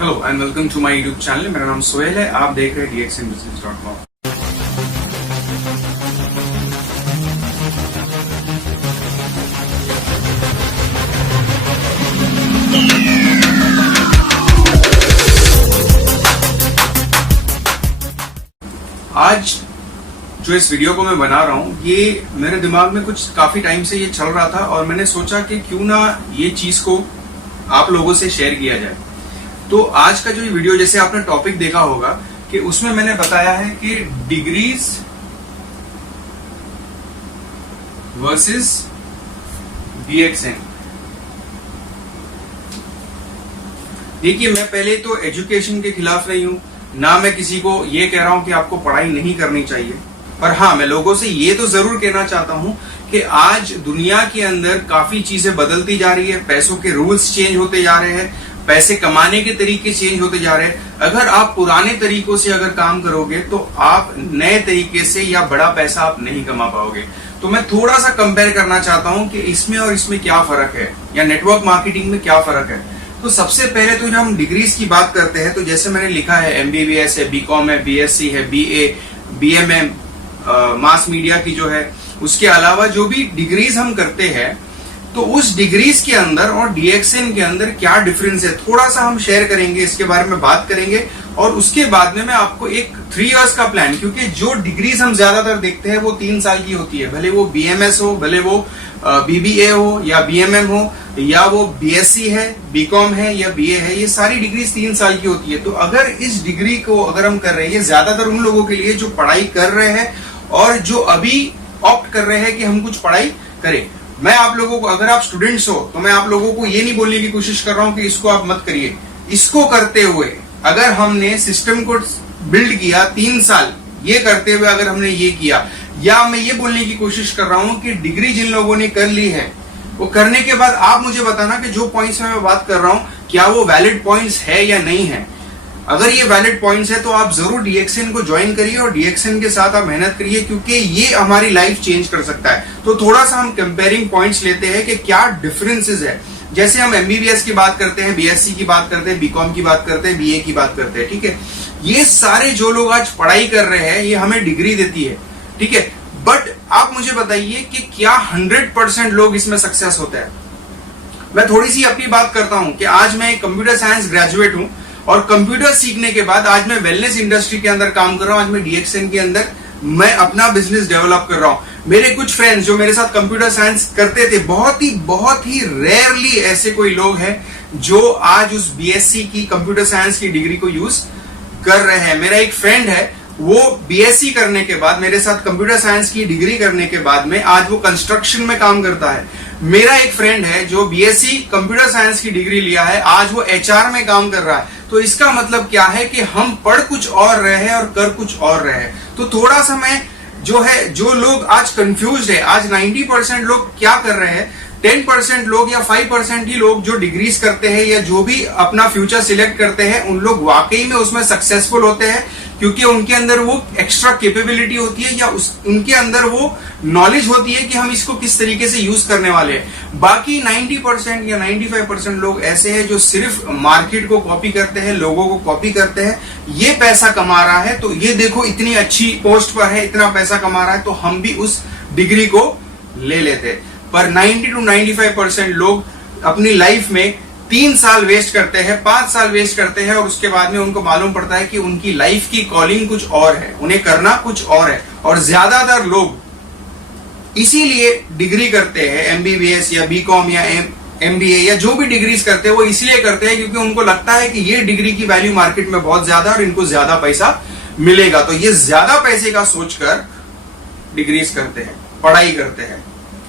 Hello and welcome to my YouTube channel. मेरा नाम सोहेल है, आप देख रहे हैं dxnbusiness.com। आज जो इस वीडियो को मैं बना रहा हूं, ये मेरे दिमाग में कुछ काफी टाइम से ये चल रहा था और मैंने सोचा कि क्यों ना ये चीज को आप लोगों से शेयर किया जाए। तो आज का जो ये वीडियो, जैसे आपने टॉपिक देखा होगा कि उसमें मैंने बताया है कि डिग्रीज वर्सेस डीएक्सएन। देखिए, मैं पहले तो एजुकेशन के खिलाफ नहीं हूं, ना मैं किसी को ये कह रहा हूं कि आपको पढ़ाई नहीं करनी चाहिए, पर हाँ, मैं लोगों से ये तो जरूर कहना चाहता हूं कि आज दुनिया के अंदर काफी चीजें बदलती जा रही है। पैसों के रूल्स चेंज होते जा रहे हैं, पैसे कमाने के तरीके चेंज होते जा रहे हैं। अगर आप पुराने तरीकों से अगर काम करोगे तो आप नए तरीके से या बड़ा पैसा आप नहीं कमा पाओगे। तो मैं थोड़ा सा कंपेयर करना चाहता हूं कि इसमें और इसमें क्या फर्क है, या नेटवर्क मार्केटिंग में क्या फर्क है। तो सबसे पहले तो जब हम डिग्रीज की बात करते हैं, तो जैसे मैंने लिखा है एमबीबीएस है, बीकॉम है, बीएससी है, बीए, बीएमएम, मास मीडिया की जो है, उसके अलावा जो भी डिग्रीज हम करते हैं, तो उस डिग्रीज के अंदर और डीएक्सएन के अंदर क्या डिफरेंस है, थोड़ा सा हम शेयर करेंगे, इसके बारे में बात करेंगे। और उसके बाद में मैं आपको एक 3 इयर्स का प्लान, क्योंकि जो डिग्रीज हम ज्यादातर देखते हैं वो 3 साल की होती है, भले वो बीएमएस हो, भले वो बीबीए हो या बीएमएम हो, या वो बीएससी है, बीकॉम है या बीए है, ये सारी डिग्रीज 3 साल की होती है। तो अगर इस डिग्री को अगर हम कर रहे हैं, ये ज्यादातर उन लोगों के लिए जो पढ़ाई कर रहे हैं और जो अभी ऑप्ट कर रहे हैं कि हम कुछ पढ़ाई करें। मैं आप लोगों को, अगर आप स्टूडेंट्स हो, तो मैं आप लोगों को ये नहीं बोलने की कोशिश कर रहा हूं कि इसको आप मत करिए। इसको करते हुए अगर हमने सिस्टम को बिल्ड किया 3 साल, ये करते हुए अगर हमने ये किया, या मैं ये बोलने की कोशिश कर रहा हूं कि डिग्री जिन लोगों ने कर ली है, वो करने के बाद आप मुझे बताना कि जो पॉइंट्स में मैं बात कर रहा हूं क्या वो वैलिड पॉइंट्स है या नहीं है। अगर ये वैलिड पॉइंट्स है तो आप जरूर डीएक्सएन को ज्वाइन करिए और डीएक्सएन के साथ आप मेहनत करिए, क्योंकि ये हमारी लाइफ चेंज कर सकता है। तो थोड़ा सा हम कंपेयरिंग पॉइंट्स लेते हैं कि क्या डिफरेंसेस है। जैसे हम एमबीबीएस की बात करते हैं, बीएससी की बात करते हैं, बीकॉम की बात करते हैं, बीए की बात करते हैं, ठीक है। ये सारे जो लोग आज पढ़ाई कर रहे हैं, ये हमें डिग्री देती है, ठीक है। बट आप मुझे बताइए कि क्या 100% लोग इसमें सक्सेस होते हैं। मैं थोड़ी सी अपनी बात करता हूं कि आज मैं कंप्यूटर साइंस ग्रेजुएट हूं और कंप्यूटर सीखने के बाद आज मैं वेलनेस इंडस्ट्री के अंदर काम कर रहा हूं। आज मैं डीएक्सएन के अंदर मैं अपना बिजनेस डेवलप कर रहा हूं। मेरे कुछ फ्रेंड्स जो मेरे साथ कंप्यूटर साइंस करते थे, बहुत ही रेयरली ऐसे कोई लोग हैं जो आज उस बीएससी की कंप्यूटर साइंस की डिग्री को यूज कर रहे हैं। मेरा एक फ्रेंड है, वो बीएससी करने के बाद, मेरे साथ कंप्यूटर साइंस की डिग्री करने के बाद में आज वो कंस्ट्रक्शन में काम करता है। मेरा एक फ्रेंड है जो बीएससी कंप्यूटर साइंस की डिग्री लिया है, आज वो एचआर में काम कर रहा है। तो इसका मतलब क्या है कि हम पढ़ कुछ और रहे हैं और कर कुछ और रहे हैं। तो थोड़ा सा मैं जो लोग आज कंफ्यूज्ड है, आज 90% लोग क्या कर रहे हैं, 10% लोग या 5% ही लोग जो डिग्रीज करते हैं या जो भी अपना फ्यूचर सिलेक्ट करते हैं, उन लोग वाकई में उसमें सक्सेसफुल होते हैं, क्योंकि उनके अंदर वो एक्स्ट्रा कैपेबिलिटी होती है या उनके अंदर वो नॉलेज होती है कि हम इसको किस तरीके से यूज करने वाले हैं। बाकी 90% या 95% लोग ऐसे हैं जो सिर्फ मार्केट को कॉपी करते हैं, लोगों को कॉपी करते हैं। ये पैसा कमा रहा है तो ये देखो इतनी अच्छी पोस्ट पर है, इतना पैसा कमा रहा है, तो हम भी उस डिग्री को ले लेते हैं। पर 90 to 95% लोग अपनी लाइफ में 3 साल वेस्ट करते हैं, 5 साल वेस्ट करते हैं और उसके बाद में उनको मालूम पड़ता है कि उनकी लाइफ की कॉलिंग कुछ और है, उन्हें करना कुछ और है। और ज्यादातर लोग इसीलिए डिग्री करते हैं, एमबीबीएस या बीकॉम या एमबीए या जो भी डिग्रीज करते हैं, वो इसलिए करते हैं क्योंकि उनको लगता है कि ये डिग्री की वैल्यू मार्केट में बहुत ज्यादा और इनको ज्यादा पैसा मिलेगा। तो ये ज्यादा पैसे का सोचकर डिग्रीज करते हैं, पढ़ाई करते हैं,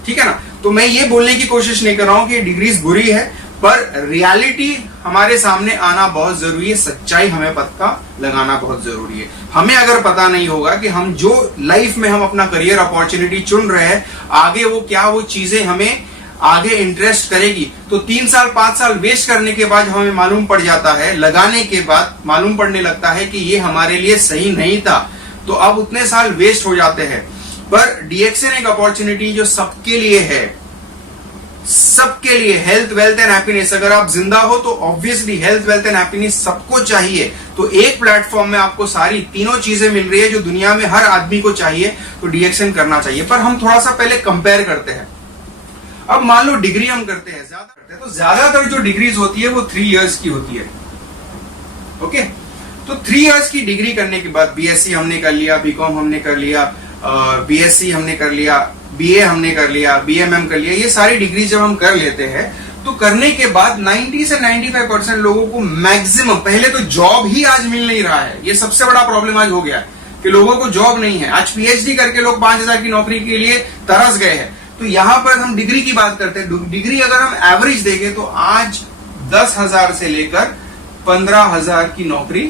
ठीक है ना। तो मैं ये बोलने की कोशिश नहीं कर रहा हूं कि डिग्रीज बुरी है, पर रियलिटी हमारे सामने आना बहुत जरूरी है, सच्चाई हमें पता लगाना बहुत जरूरी है। हमें अगर पता नहीं होगा कि हम जो लाइफ में हम अपना करियर अपॉर्चुनिटी चुन रहे हैं, आगे वो चीजें हमें आगे इंटरेस्ट करेगी, तो 3 साल 5 साल वेस्ट करने के बाद हमें मालूम पड़ जाता है, लगाने के बाद मालूम पड़ने लगता है कि ये हमारे लिए सही नहीं था, तो अब उतने साल वेस्ट हो जाते हैं। पर डीएक्सएन एक अपॉर्चुनिटी जो सबके लिए है, सबके लिए हेल्थ, वेल्थ एंड हैप्पीनेस। अगर आप जिंदा हो तो obviously health, wealth and happiness सबको चाहिए। तो एक प्लेटफॉर्म में आपको सारी तीनों चीजें मिल रही है जो दुनिया में हर आदमी को चाहिए, तो डीएक्सएन करना चाहिए। पर हम थोड़ा सा पहले कंपेयर करते हैं। अब मान लो डिग्री हम करते हैं, तो ज्यादातर जो डिग्रीज होती है वो 3 इयर्स की होती है। ओके, तो 3 इयर्स की डिग्री करने के बाद बीएससी हमने कर लिया, बीकॉम हमने कर लिया, बीएससी हमने कर लिया, बीए हमने कर लिया, बीएमएम कर लिया, ये सारी डिग्री जब हम कर लेते हैं तो करने के बाद 90 से 95% लोगों को मैक्सिमम, पहले तो जॉब ही आज मिल नहीं रहा है। ये सबसे बड़ा प्रॉब्लम आज हो गया है कि लोगों को जॉब नहीं है। आज पीएचडी करके लोग 5,000 की नौकरी के लिए तरस गए हैं। तो यहां पर हम डिग्री की बात करते हैं। डिग्री अगर हम एवरेज देखें तो आज 10,000 से लेकर 15,000 की नौकरी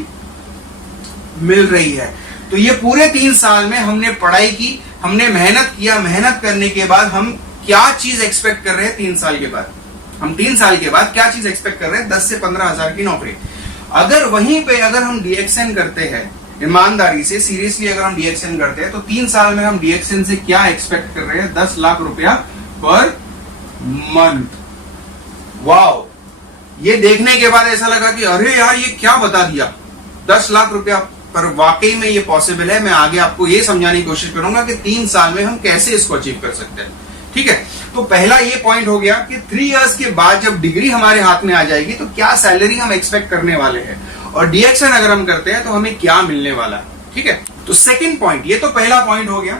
मिल रही है। तो ये पूरे 3 साल में हमने पढ़ाई की, हमने मेहनत किया। मेहनत करने के बाद हम क्या चीज एक्सपेक्ट कर रहे हैं 3 साल के बाद? हम 3 साल के बाद क्या चीज एक्सपेक्ट कर रहे हैं? 10 से 15,000 की नौकरी। अगर वहीं पे अगर हम डीएक्सएन करते हैं, ईमानदारी से, सीरियसली अगर हम डीएक्सएन करते हैं, तो 3 साल में हम डीएक्सएन से क्या एक्सपेक्ट कर रहे हैं? 10 लाख रुपया पर मंथ। वाओ, ये देखने के बाद ऐसा लगा कि अरे यार ये क्या बता दिया, 10 लाख रुपया। पर वाकई में ये पॉसिबल है। मैं आगे आपको ये समझाने की कोशिश करूंगा कि 3 साल में हम कैसे इसको अचीव कर सकते हैं। ठीक है, तो पहला ये पॉइंट हो गया कि 3 इयर्स के बाद जब डिग्री हमारे हाथ में आ जाएगी तो क्या सैलरी हम एक्सपेक्ट करने वाले हैं, और डीएक्सएन अगर हम करते हैं तो हमें क्या मिलने वाला है। ठीक है, तो सेकंड पॉइंट, ये तो पहला पॉइंट हो गया।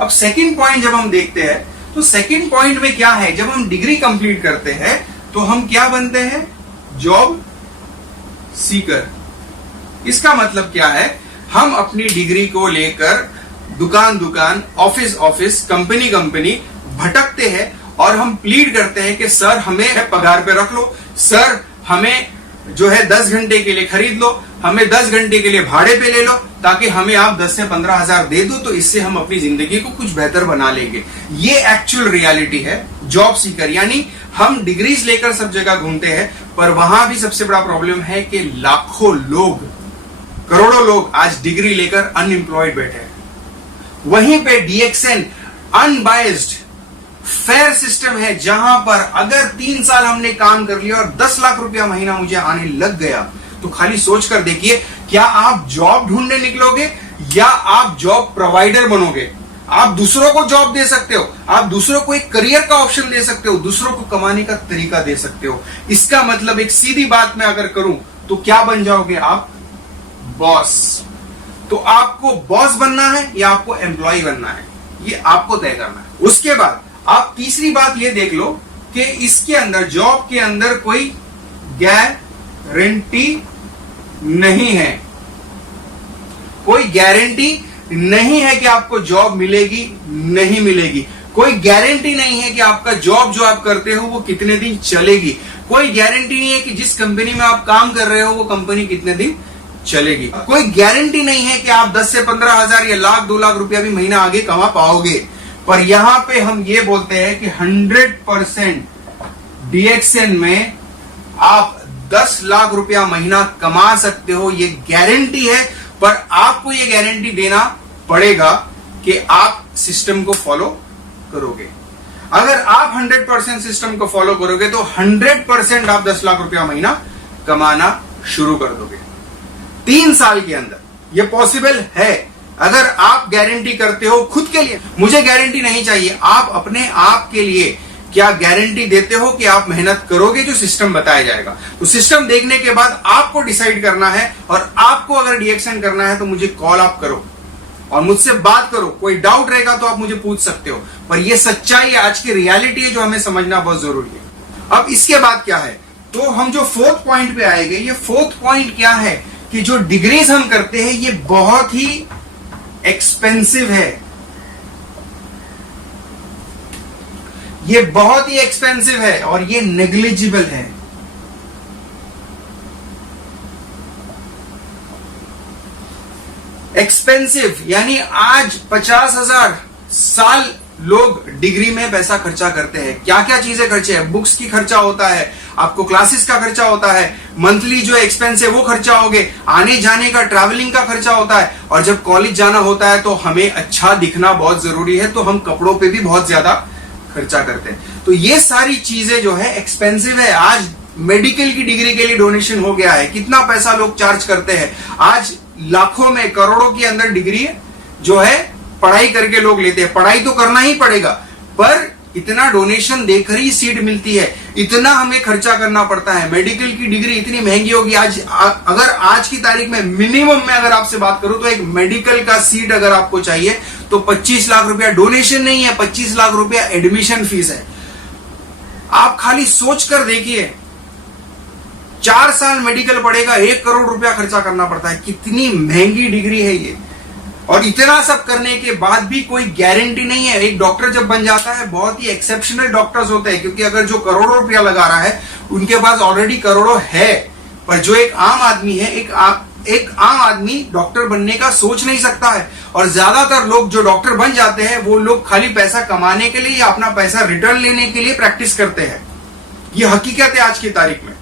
अब सेकंड पॉइंट जब हम देखते हैं तो सेकंड पॉइंट में क्या है, जब हम डिग्री कंप्लीट करते हैं तो हम क्या बनते हैं? Job seeker. इसका मतलब क्या है? हम अपनी डिग्री को लेकर दुकान दुकान, ऑफिस ऑफिस, कंपनी कंपनी भटकते हैं और हम प्लीड करते हैं कि सर हमें पगार पे रख लो, सर हमें जो है 10 घंटे के लिए खरीद लो, हमें 10 घंटे के लिए भाड़े पे ले लो, ताकि हमें आप 10 से 15,000 दे दो, तो इससे हम अपनी जिंदगी को कुछ बेहतर बना लेंगे। ये एक्चुअल रियलिटी है जॉब सीकर। यानी हम डिग्रीज लेकर सब जगह घूमते हैं, पर वहां भी सबसे बड़ा प्रॉब्लम है कि लाखों लोग, करोड़ों लोग आज डिग्री लेकर अनएम्प्लॉयड बैठे हैं। वहीं पे डीएक्सएन अनबायस्ड फेयर सिस्टम है, जहां पर अगर 3 साल हमने काम कर लिया और 10 लाख रुपया महीना मुझे आने लग गया, तो खाली सोच कर देखिए, क्या आप जॉब ढूंढने निकलोगे या आप जॉब प्रोवाइडर बनोगे? आप दूसरों को जॉब दे सकते हो, आप दूसरों को एक करियर का ऑप्शन दे सकते हो, दूसरों को कमाने का तरीका दे सकते हो। इसका मतलब एक सीधी बात मैं अगर करूं तो क्या बन जाओगे आप? बॉस। तो आपको बॉस बनना है या आपको एम्प्लॉय बनना है, ये आपको तय करना है। उसके बाद आप तीसरी बात ये देख लो कि इसके अंदर, जॉब के अंदर कोई गारंटी नहीं है। कोई गारंटी नहीं है कि आपको जॉब मिलेगी, नहीं मिलेगी। कोई गारंटी नहीं है कि आपका जॉब जो आप करते हो वो कितने दिन चलेगी। कोई गारंटी नहीं है कि जिस कंपनी में आप काम कर रहे हो वो कंपनी कितने दिन चलेगी। कोई गारंटी नहीं है कि आप 10 से 15,000 या लाख 2 लाख रुपया भी महीना आगे कमा पाओगे। पर यहां पे हम ये बोलते हैं कि 100% डीएक्सएन में आप 10 लाख रुपया महीना कमा सकते हो, ये गारंटी है। पर आपको ये गारंटी देना पड़ेगा कि आप सिस्टम को फॉलो करोगे। अगर आप 100% सिस्टम को फॉलो करोगे तो 100% आप 10 लाख रुपया महीना कमाना शुरू कर दोगे 3 साल के अंदर। ये पॉसिबल है अगर आप गारंटी करते हो खुद के लिए। मुझे गारंटी नहीं चाहिए, आप अपने आप के लिए क्या गारंटी देते हो कि आप मेहनत करोगे जो सिस्टम बताया जाएगा। तो सिस्टम देखने के बाद आपको डिसाइड करना है, और आपको अगर डीएक्सएन करना है तो मुझे कॉल आप करो और मुझसे बात करो। कोई डाउट रहेगा तो आप मुझे पूछ सकते हो, पर यह सच्चाई आज की रियलिटी है जो हमें समझना बहुत जरूरी है। अब इसके बाद क्या है, तो हम जो 4th पॉइंट पे आएंगे। ये 4th पॉइंट क्या है कि जो डिग्रीज हम करते हैं ये बहुत ही एक्सपेंसिव है। ये बहुत ही एक्सपेंसिव है और ये नेग्लिजिबल है। एक्सपेंसिव यानी आज 50,000 साल लोग डिग्री में पैसा खर्चा करते हैं। क्या क्या चीजें खर्चे हैं? बुक्स की खर्चा होता है, आपको क्लासेस का खर्चा होता है, मंथली जो एक्सपेंस है वो खर्चा होगे, आने जाने का, ट्रैवलिंग का खर्चा होता है। और जब कॉलेज जाना होता है तो हमें अच्छा दिखना बहुत जरूरी है, तो हम कपड़ों पे भी बहुत ज्यादा खर्चा करते हैं। तो ये सारी चीजें जो है एक्सपेंसिव है। आज मेडिकल की डिग्री के लिए डोनेशन हो गया है, कितना पैसा लोग चार्ज करते हैं। आज लाखों में करोड़ों के अंदर डिग्री जो है पढ़ाई करके लोग लेते हैं। पढ़ाई तो करना ही पड़ेगा, पर इतना डोनेशन देकर ही सीट मिलती है, इतना हमें खर्चा करना पड़ता है। मेडिकल की डिग्री इतनी महंगी होगी आज। अगर आज की तारीख में मिनिमम में अगर आपसे बात करूं तो एक मेडिकल का सीट अगर आपको चाहिए तो 25 लाख रुपया डोनेशन नहीं है, 25 लाख रुपया एडमिशन फीस है। आप खाली सोच कर देखिए, 4 साल मेडिकल पढ़ेगा 1 करोड़ रुपया खर्चा करना पड़ता है। कितनी महंगी डिग्री है ये। और इतना सब करने के बाद भी कोई गारंटी नहीं है। एक डॉक्टर जब बन जाता है, बहुत ही एक्सेप्शनल डॉक्टर्स होते हैं, क्योंकि अगर जो करोड़ों रुपया लगा रहा है उनके पास ऑलरेडी करोड़ों है। पर जो एक आम आदमी है, एक आम आदमी डॉक्टर बनने का सोच नहीं सकता है। और ज्यादातर लोग जो डॉक्टर बन जाते हैं वो लोग खाली पैसा कमाने के लिए या अपना पैसा रिटर्न लेने के लिए प्रैक्टिस करते हैं। ये हकीकत है आज की तारीख में।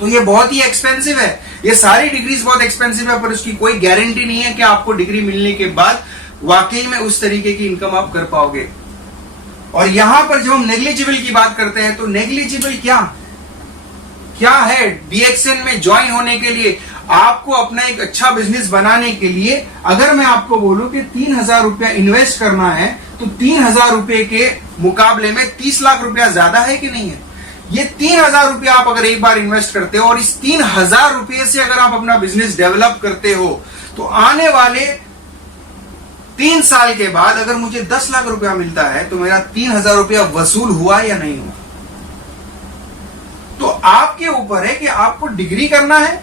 तो ये बहुत ही एक्सपेंसिव है। ये सारी डिग्रीज बहुत एक्सपेंसिव है, पर उसकी कोई गारंटी नहीं है कि आपको डिग्री मिलने के बाद वाकई में उस तरीके की इनकम आप कर पाओगे। और यहां पर जब हम नेग्लिजिबल की बात करते हैं तो नेग्लिजिबल क्या है? डीएक्सएन में ज्वाइन होने के लिए, आपको अपना एक अच्छा बिजनेस बनाने के लिए, अगर मैं आपको बोलूं कि 3,000 रुपया इन्वेस्ट करना है तो 3,000 रुपए के मुकाबले में 30 लाख रुपया ज्यादा है कि नहीं है? ये 3,000 रुपया आप अगर एक बार इन्वेस्ट करते हो और इस 3,000 रुपये से अगर आप अपना बिजनेस डेवलप करते हो तो आने वाले 3 साल के बाद अगर मुझे 10 लाख रुपया मिलता है तो मेरा 3,000 रुपया वसूल हुआ या नहीं हुआ? तो आपके ऊपर है कि आपको डिग्री करना है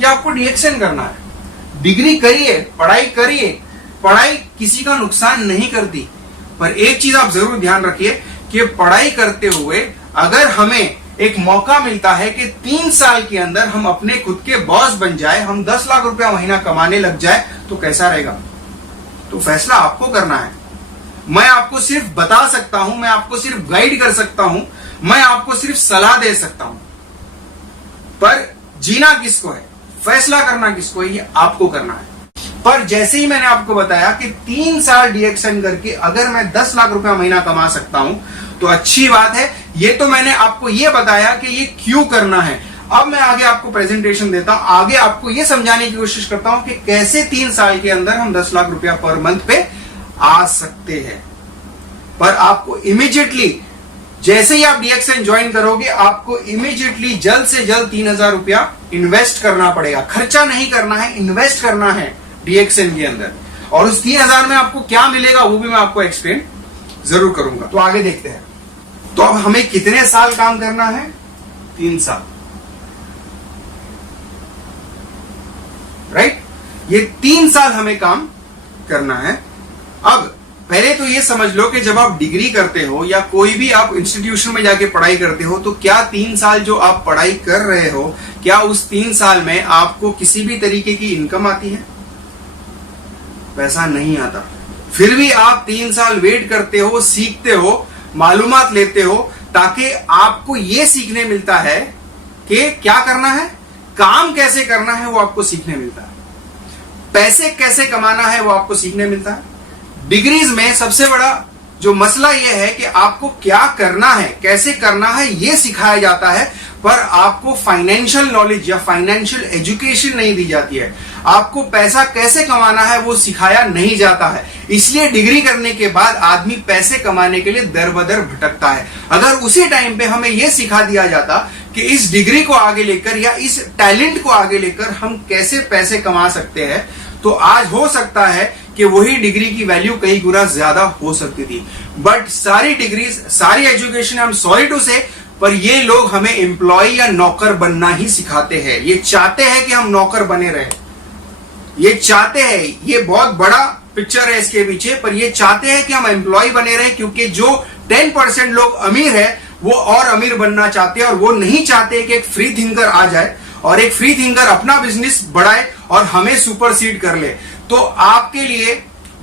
या आपको डीएक्सएन करना है। डिग्री करिए, पढ़ाई करिए, पढ़ाई किसी का नुकसान नहीं करती। पर एक चीज आप जरूर ध्यान रखिए कि पढ़ाई करते हुए अगर हमें एक मौका मिलता है कि 3 साल के अंदर हम अपने खुद के बॉस बन जाए, हम 10 लाख रुपया महीना कमाने लग जाए, तो कैसा रहेगा? तो फैसला आपको करना है। मैं आपको सिर्फ बता सकता हूं, मैं आपको सिर्फ गाइड कर सकता हूं, मैं आपको सिर्फ सलाह दे सकता हूं, पर जीना किसको है, फैसला करना किसको है, ये आपको करना है। पर जैसे ही मैंने आपको बताया कि 3 साल डीएक्सएन करके अगर मैं 10 लाख रुपया महीना कमा सकता हूं तो अच्छी बात है। ये तो मैंने आपको ये बताया कि ये क्यों करना है। अब मैं आगे आपको प्रेजेंटेशन देता हूं, आगे आपको ये समझाने की कोशिश करता हूं कि कैसे 3 साल के अंदर हम 10 लाख रुपया पर मंथ पे आ सकते हैं। पर आपको इमीडिएटली, जैसे ही आप डीएक्सएन ज्वाइन करोगे, आपको इमीडिएटली जल्द से जल्द 3,000 रुपया इन्वेस्ट करना पड़ेगा। खर्चा नहीं करना है, इन्वेस्ट करना है डीएक्सएन के अंदर। और उस 3,000 में आपको क्या मिलेगा वो भी मैं आपको एक्सप्लेन जरूर करूंगा। तो आगे देखते हैं। तो अब हमें कितने साल काम करना है? 3 साल, राइट? ये 3 साल हमें काम करना है। अब पहले तो ये समझ लो कि जब आप डिग्री करते हो या कोई भी आप इंस्टीट्यूशन में जाके पढ़ाई करते हो तो क्या 3 साल जो आप पढ़ाई कर रहे हो, क्या उस 3 साल में आपको किसी भी तरीके की इनकम आती है? पैसा नहीं आता। फिर भी आप 3 साल वेट करते हो, सीखते हो, मालूमात लेते हो, ताकि आपको यह सीखने मिलता है कि क्या करना है, काम कैसे करना है वो आपको सीखने मिलता है, पैसे कैसे कमाना है वो आपको सीखने मिलता है। डिग्रीज में सबसे बड़ा जो मसला यह है कि आपको क्या करना है, कैसे करना है, यह सिखाया जाता है, पर आपको फाइनेंशियल नॉलेज या फाइनेंशियल एजुकेशन नहीं दी जाती है। आपको पैसा कैसे कमाना है वो सिखाया नहीं जाता है। इसलिए डिग्री करने के बाद आदमी पैसे कमाने के लिए दर बदर भटकता है। अगर उसी टाइम पे हमें यह सिखा दिया जाता कि इस डिग्री को आगे लेकर या इस टैलेंट को आगे लेकर हम कैसे पैसे कमा सकते हैं, तो आज हो सकता है कि वही डिग्री की वैल्यू कई गुना ज्यादा हो सकती थी। बट सारी डिग्रीज, सारी education, I am sorry to say, पर ये लोग हमें एम्प्लॉय या नौकर बनना ही सिखाते हैं। ये चाहते हैं कि हम नौकर बने रहे, ये चाहते हैं, ये बहुत बड़ा पिक्चर है इसके पीछे, पर ये चाहते हैं कि हम एम्प्लॉय बने रहे, क्योंकि जो 10% लोग अमीर है वो और अमीर बनना चाहते हैं, और वो नहीं चाहते कि एक फ्री थिंकर आ जाए और एक फ्री थिंकर अपना बिजनेस बढ़ाए और हमें सुपरसीड कर ले। तो आपके लिए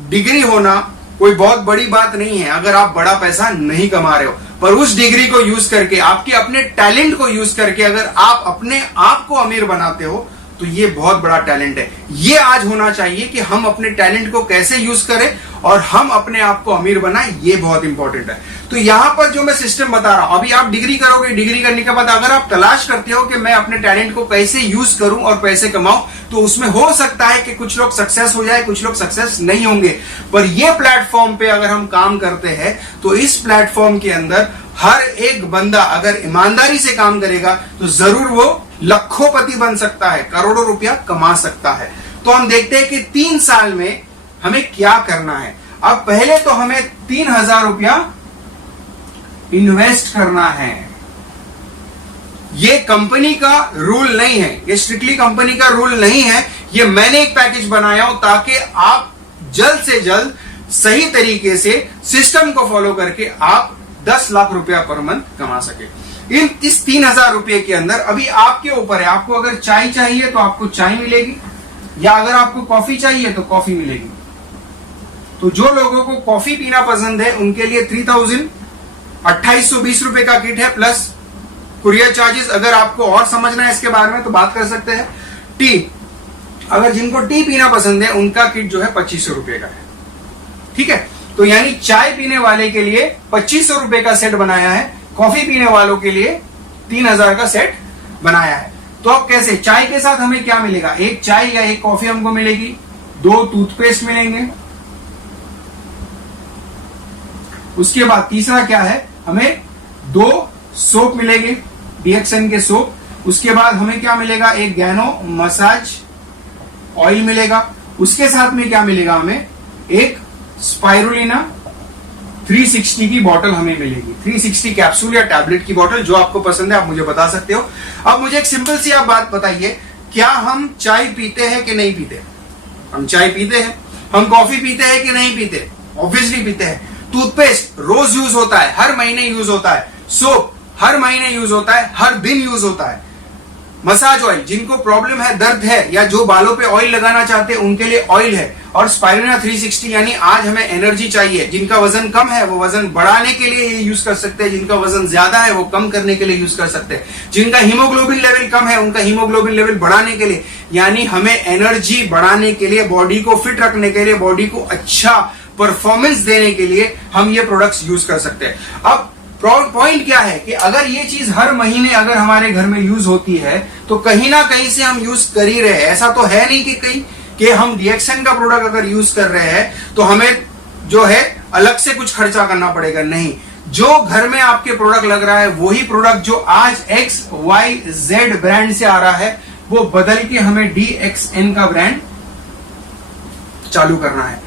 डिग्री होना कोई बहुत बड़ी बात नहीं है अगर आप बड़ा पैसा नहीं कमा रहे हो, पर उस डिग्री को यूज करके, आपके अपने टैलेंट को यूज करके अगर आप अपने आप को अमीर बनाते हो तो ये बहुत बड़ा टैलेंट है। ये आज होना चाहिए कि हम अपने टैलेंट को कैसे यूज करें और हम अपने आप को अमीर बनाएं, ये बहुत इंपॉर्टेंट है। तो यहां पर जो मैं सिस्टम बता रहा हूं, अभी आप डिग्री करोगे, डिग्री करने के बाद अगर आप तलाश करते हो कि मैं अपने टैलेंट को कैसे यूज करूं और पैसे कमाऊं, तो उसमें हो सकता है कि कुछ लोग सक्सेस हो जाए, कुछ लोग सक्सेस नहीं होंगे। पर ये प्लेटफॉर्म पे अगर हम काम करते हैं तो इस प्लेटफॉर्म के अंदर हर एक बंदा अगर ईमानदारी से काम करेगा तो जरूर वो लखोपति बन सकता है, करोड़ों रुपया कमा सकता है। तो हम देखते हैं कि 3 साल में हमें क्या करना है। अब पहले तो हमें 3000 रुपया इन्वेस्ट करना है। ये कंपनी का रूल नहीं है, ये स्ट्रिक्टली कंपनी का रूल नहीं है। ये मैंने एक पैकेज बनाया हो ताकि आप जल्द से जल्द सही तरीके से सिस्टम को फॉलो करके आप 10 लाख रुपया पर मंथ कमा सके। इस 3000 रुपए के अंदर अभी आपके ऊपर है, आपको अगर चाय चाहिए तो आपको चाय मिलेगी, या अगर आपको कॉफी चाहिए तो कॉफी मिलेगी। तो जो लोगों को कॉफी पीना पसंद है उनके लिए 2820 रुपए का किट है, प्लस कुरियर चार्जेस। अगर आपको और समझना है इसके बारे में तो बात कर सकते हैं। टी, अगर जिनको टी पीना पसंद है उनका किट जो है 2500 रुपए का है, ठीक है। तो यानी चाय पीने वाले के लिए 2500 रुपए का सेट बनाया है, कॉफी पीने वालों के लिए 3000 का सेट बनाया है। तो अब कैसे, चाय के साथ हमें क्या मिलेगा, एक चाय या एक कॉफी हमको मिलेगी, 2 टूथपेस्ट मिलेंगे। उसके बाद तीसरा क्या है, हमें 2 सोप मिलेंगे, DXN के सोप। उसके बाद हमें क्या मिलेगा, एक गैनो मसाज ऑयल मिलेगा। उसके साथ में क्या मिलेगा, हमें एक स्पाइरुलिना 360 की बोतल हमें मिलेगी, 360 कैप्सूल या टैबलेट की बोतल, जो आपको पसंद है आप मुझे बता सकते हो। अब मुझे एक सिंपल सी आप बात बताइए, क्या हम चाय पीते हैं कि नहीं पीते? हम चाय पीते हैं। हम कॉफी पीते हैं कि नहीं पीते? ऑब्वियसली पीते हैं। टूथपेस्ट रोज यूज होता है, हर महीने यूज होता है। सोप हर महीने यूज होता है, हर दिन यूज होता है। मसाज ऑयल, जिनको प्रॉब्लम है, दर्द है, या जो बालों पे ऑयल लगाना चाहते हैं उनके लिए ऑयल है। और स्पाइरुलिना 360 यानी आज हमें एनर्जी चाहिए। जिनका वजन कम है वो वजन बढ़ाने के लिए ये यूज कर सकते हैं, जिनका वजन ज्यादा है वो कम करने के लिए यूज कर सकते हैं, जिनका हीमोग्लोबिन लेवल कम है उनका हीमोग्लोबिन लेवल बढ़ाने के लिए, यानी हमें एनर्जी बढ़ाने के लिए, बॉडी को फिट रखने के लिए, बॉडी को अच्छा परफॉर्मेंस देने के लिए हम ये प्रोडक्ट्स यूज कर सकते हैं। अब पॉइंट क्या है कि अगर ये चीज हर महीने अगर हमारे घर में यूज होती है तो कहीं ना कहीं से हम यूज कर ही रहे हैं। ऐसा तो है नहीं कि कहीं कि हम DXN का प्रोडक्ट अगर यूज कर रहे हैं तो हमें जो है अलग से कुछ खर्चा करना पड़ेगा, नहीं। जो घर में आपके प्रोडक्ट लग रहा है वही प्रोडक्ट जो आज XYZ ब्रांड से आ रहा है वो बदल के हमें DXN का ब्रांड चालू करना है।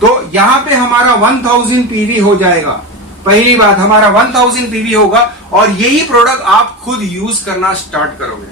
तो यहां पे हमारा 1000 PV हो जाएगा। पहली बात, हमारा 1000 PV होगा और यही प्रोडक्ट आप खुद यूज करना स्टार्ट करोगे।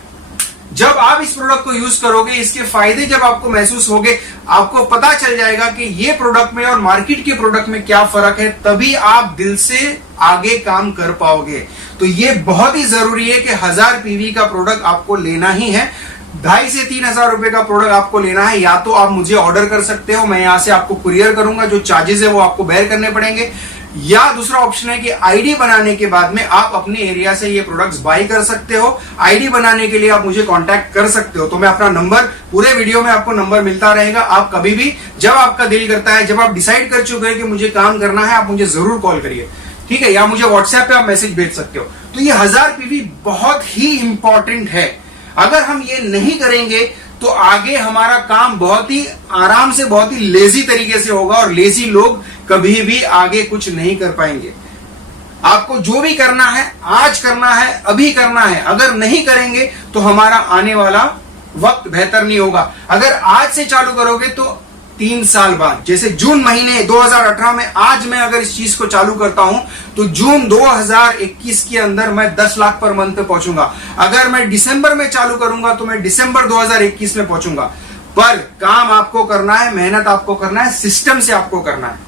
जब आप इस प्रोडक्ट को यूज करोगे, इसके फायदे जब आपको महसूस होंगे, आपको पता चल जाएगा कि ये प्रोडक्ट में और मार्केट के प्रोडक्ट में क्या फर्क है, तभी आप दिल से आगे काम कर पाओगे। तो ये बहुत ही जरूरी है कि 1000 PV का प्रोडक्ट आपको लेना ही है। 2,500 से 3,000 रुपए का प्रोडक्ट आपको लेना है, या तो आप मुझे ऑर्डर कर सकते हो, मैं यहां से आपको कुरियर करूंगा, जो चार्जेस है वो आपको बेयर करने पड़ेंगे। या दूसरा ऑप्शन है कि आईडी बनाने के बाद में आप अपने एरिया से ये प्रोडक्ट्स बाय कर सकते हो। आईडी बनाने के लिए आप मुझे कांटेक्ट कर सकते हो। तो मैं अपना नंबर, पूरे वीडियो में आपको नंबर मिलता रहेगा। आप कभी भी जब आपका दिल करता है, जब आप डिसाइड कर चुके हैं कि मुझे काम करना है, आप मुझे जरूर कॉल करिए, ठीक है, या मुझे व्हाट्सएप पे आप मैसेज भेज सकते हो। तो ये 1000 PV बहुत ही इंपॉर्टेंट है। अगर हम ये नहीं करेंगे तो आगे हमारा काम बहुत ही आराम से, बहुत ही लेजी तरीके से होगा, और लेजी लोग कभी भी आगे कुछ नहीं कर पाएंगे। आपको जो भी करना है आज करना है, अभी करना है। अगर नहीं करेंगे तो हमारा आने वाला वक्त बेहतर नहीं होगा। अगर आज से चालू करोगे तो 3 साल बाद, जैसे जून महीने 2018 में आज मैं अगर इस चीज को चालू करता हूं तो जून 2021 के अंदर मैं 10 लाख पर मंथ पे पहुंचूंगा। अगर मैं दिसंबर में चालू करूंगा तो मैं दिसंबर 2021 में पहुंचूंगा। पर काम आपको करना है, मेहनत आपको करना है, सिस्टम से आपको करना है,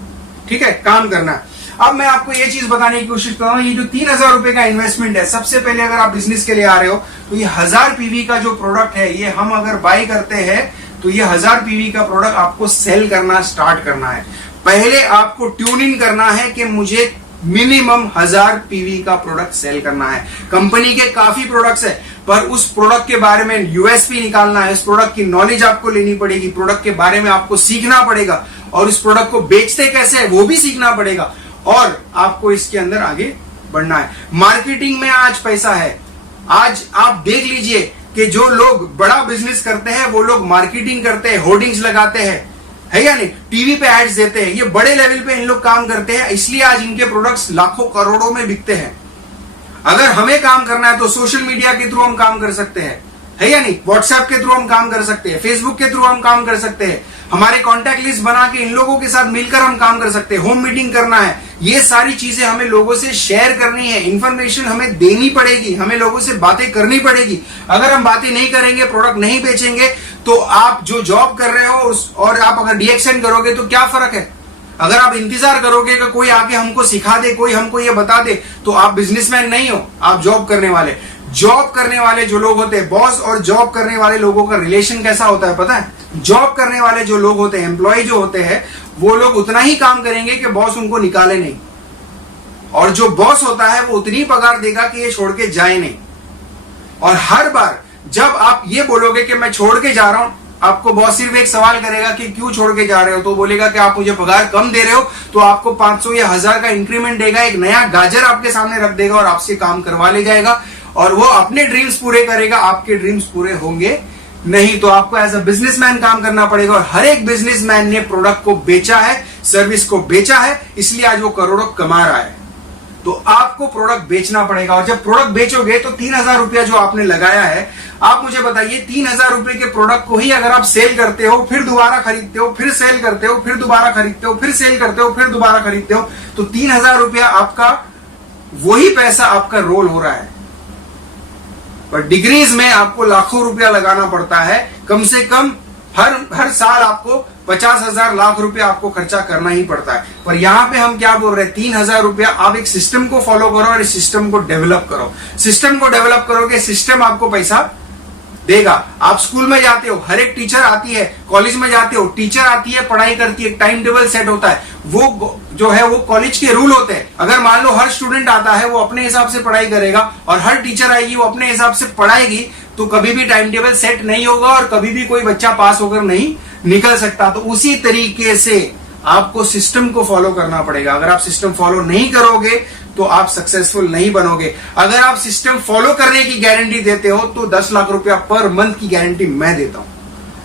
ठीक है, काम करना है। अब मैं आपको ये चीज बताने की कोशिश कर रहा हूं, ये जो 3000 रुपए का इन्वेस्टमेंट है, सबसे पहले अगर आप बिजनेस के लिए आ रहे हो तो ये 1000 PV का जो प्रोडक्ट है, ये हम अगर बाय करते हैं तो ये 1000 PV का प्रोडक्ट आपको सेल करना स्टार्ट करना है। पहले आपको ट्यून इन करना है कि मुझे मिनिमम 1000 पीवी का प्रोडक्ट सेल करना है। कंपनी के काफी प्रोडक्ट्स है, पर उस प्रोडक्ट के बारे में यूएसपी निकालना है, उस प्रोडक्ट की नॉलेज आपको लेनी पड़ेगी, प्रोडक्ट के बारे में आपको सीखना पड़ेगा, और उस प्रोडक्ट को बेचते कैसे है वो भी सीखना पड़ेगा, और आपको इसके अंदर आगे बढ़ना है। मार्केटिंग में आज पैसा है। आज आप देख लीजिए कि जो लोग बड़ा बिजनेस करते हैं वो लोग मार्केटिंग करते हैं, होर्डिंग्स लगाते हैं, है या नहीं, टीवी पे एड्स देते हैं, ये बड़े लेवल पे इन लोग काम करते हैं, इसलिए आज इनके प्रोडक्ट्स लाखों करोड़ों में बिकते हैं। अगर हमें काम करना है तो सोशल मीडिया के थ्रू हम काम कर सकते हैं, है या नहीं, व्हाट्सएप के थ्रू हम काम कर सकते हैं, फेसबुक के थ्रू हम काम कर सकते हैं, हमारे कॉन्टैक्ट लिस्ट बना के इन लोगों के साथ मिलकर हम काम कर सकते हैं, होम मीटिंग करना है, ये सारी चीजें हमें लोगों से शेयर करनी है, इंफॉर्मेशन हमें देनी पड़ेगी, हमें लोगों से बातें करनी पड़ेगी। अगर हम बातें नहीं करेंगे, प्रोडक्ट नहीं बेचेंगे, तो आप जो जॉब कर रहे हो और आप अगर डीएक्सएन करोगे तो क्या फर्क है। अगर आप इंतजार करोगे कि कोई आके हमको सिखा दे, कोई हमको ये बता दे, तो आप बिजनेसमैन नहीं हो, आप जॉब करने वाले। जॉब करने वाले जो लोग होते हैं, बॉस और जॉब करने वाले लोगों का रिलेशन कैसा होता है पता है। जॉब करने वाले जो लोग होते हैं, एम्प्लॉय जो होते हैं, वो लोग उतना ही काम करेंगे कि बॉस उनको निकाले नहीं, और जो बॉस होता है वो उतनी पगार देगा कि ये छोड़ के जाए नहीं। और हर बार जब आप ये बोलोगे कि मैं छोड़ के जा रहा हूं, आपको बॉस सिर्फ एक सवाल करेगा कि क्यों छोड़ के जा रहे हो, तो बोलेगा कि आप मुझे पगार कम दे रहे हो, तो आपको 500 या 1000 का इंक्रीमेंट देगा, एक नया गाजर आपके सामने रख देगा और आपसे काम करवा ले जाएगा, और वो अपने ड्रीम्स पूरे करेगा, आपके ड्रीम्स पूरे होंगे नहीं। तो आपको एज अ बिजनेसमैन काम करना पड़ेगा, और हर एक बिजनेसमैन ने प्रोडक्ट को बेचा है, सर्विस को बेचा है, इसलिए आज वो करोड़ों कमा रहा है। तो आपको प्रोडक्ट बेचना पड़ेगा, और जब प्रोडक्ट बेचोगे तो 3000 रुपया जो आपने लगाया है, आप मुझे बताइए 3000 रुपए के प्रोडक्ट को ही अगर आप सेल करते हो, फिर दोबारा खरीदते हो, फिर सेल करते हो, फिर दोबारा खरीदते हो, फिर सेल करते हो, फिर दोबारा खरीदते हो, तो 3000 रुपया आपका, वही पैसा आपका रोल हो रहा है। पर डिग्रीज में आपको लाखों रुपया लगाना पड़ता है, कम से कम हर साल आपको 50,000 लाख रुपया आपको खर्चा करना ही पड़ता है। पर यहां पे हम क्या बोल रहे हैं, 3000 रुपया आप एक सिस्टम को फॉलो करो और इस सिस्टम को डेवलप करो। सिस्टम को डेवलप करोगे, सिस्टम आपको पैसा देगा। आप स्कूल में जाते हो, हर एक टीचर आती है, कॉलेज में जाते हो, टीचर आती है, पढ़ाई करती है, टाइम टेबल सेट होता है, वो जो है वो कॉलेज के रूल होते हैं। अगर मान लो हर स्टूडेंट आता है, वो अपने हिसाब से पढ़ाई करेगा, और हर टीचर आएगी, वो अपने हिसाब से पढ़ाएगी, तो कभी भी टाइम टेबल सेट नहीं होगा और कभी भी कोई बच्चा पास होकर नहीं निकल सकता। तो उसी तरीके से आपको सिस्टम को फॉलो करना पड़ेगा। अगर आप सिस्टम फॉलो नहीं करोगे तो आप सक्सेसफुल नहीं बनोगे। अगर आप सिस्टम फॉलो करने की गारंटी देते हो तो 10 लाख रुपया पर मंथ की गारंटी मैं देता हूं,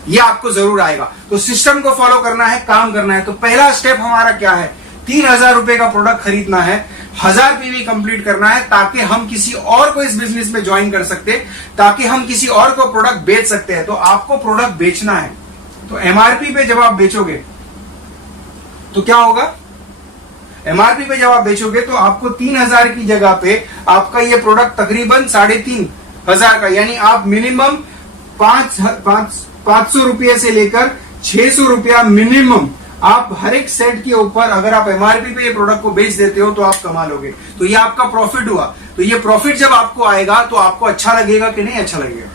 ये आपको जरूर आएगा। तो सिस्टम को फॉलो करना है, काम करना है। तो पहला स्टेप हमारा क्या है, 3000 रुपए का प्रोडक्ट खरीदना है, 1000 पीवी कंप्लीट करना है, ताकि हम किसी और को इस बिजनेस में ज्वाइन कर सकते, ताकि हम किसी और को प्रोडक्ट बेच सकते हैं। तो आपको प्रोडक्ट बेचना है। तो एमआरपी पे जब आप बेचोगे तो क्या होगा, एमआरपी पे जब आप बेचोगे तो आपको 3000 की जगह पे आपका ये प्रोडक्ट तकरीबन 3500 का, यानी आप मिनिमम 500 रुपये से लेकर 600 रुपया मिनिमम आप हर एक सेट के ऊपर, अगर आप एमआरपी पे ये प्रोडक्ट को बेच देते हो तो आप कमा लोगे। तो ये आपका प्रॉफिट हुआ। तो ये प्रॉफिट जब आपको आएगा तो आपको अच्छा लगेगा कि नहीं अच्छा लगेगा,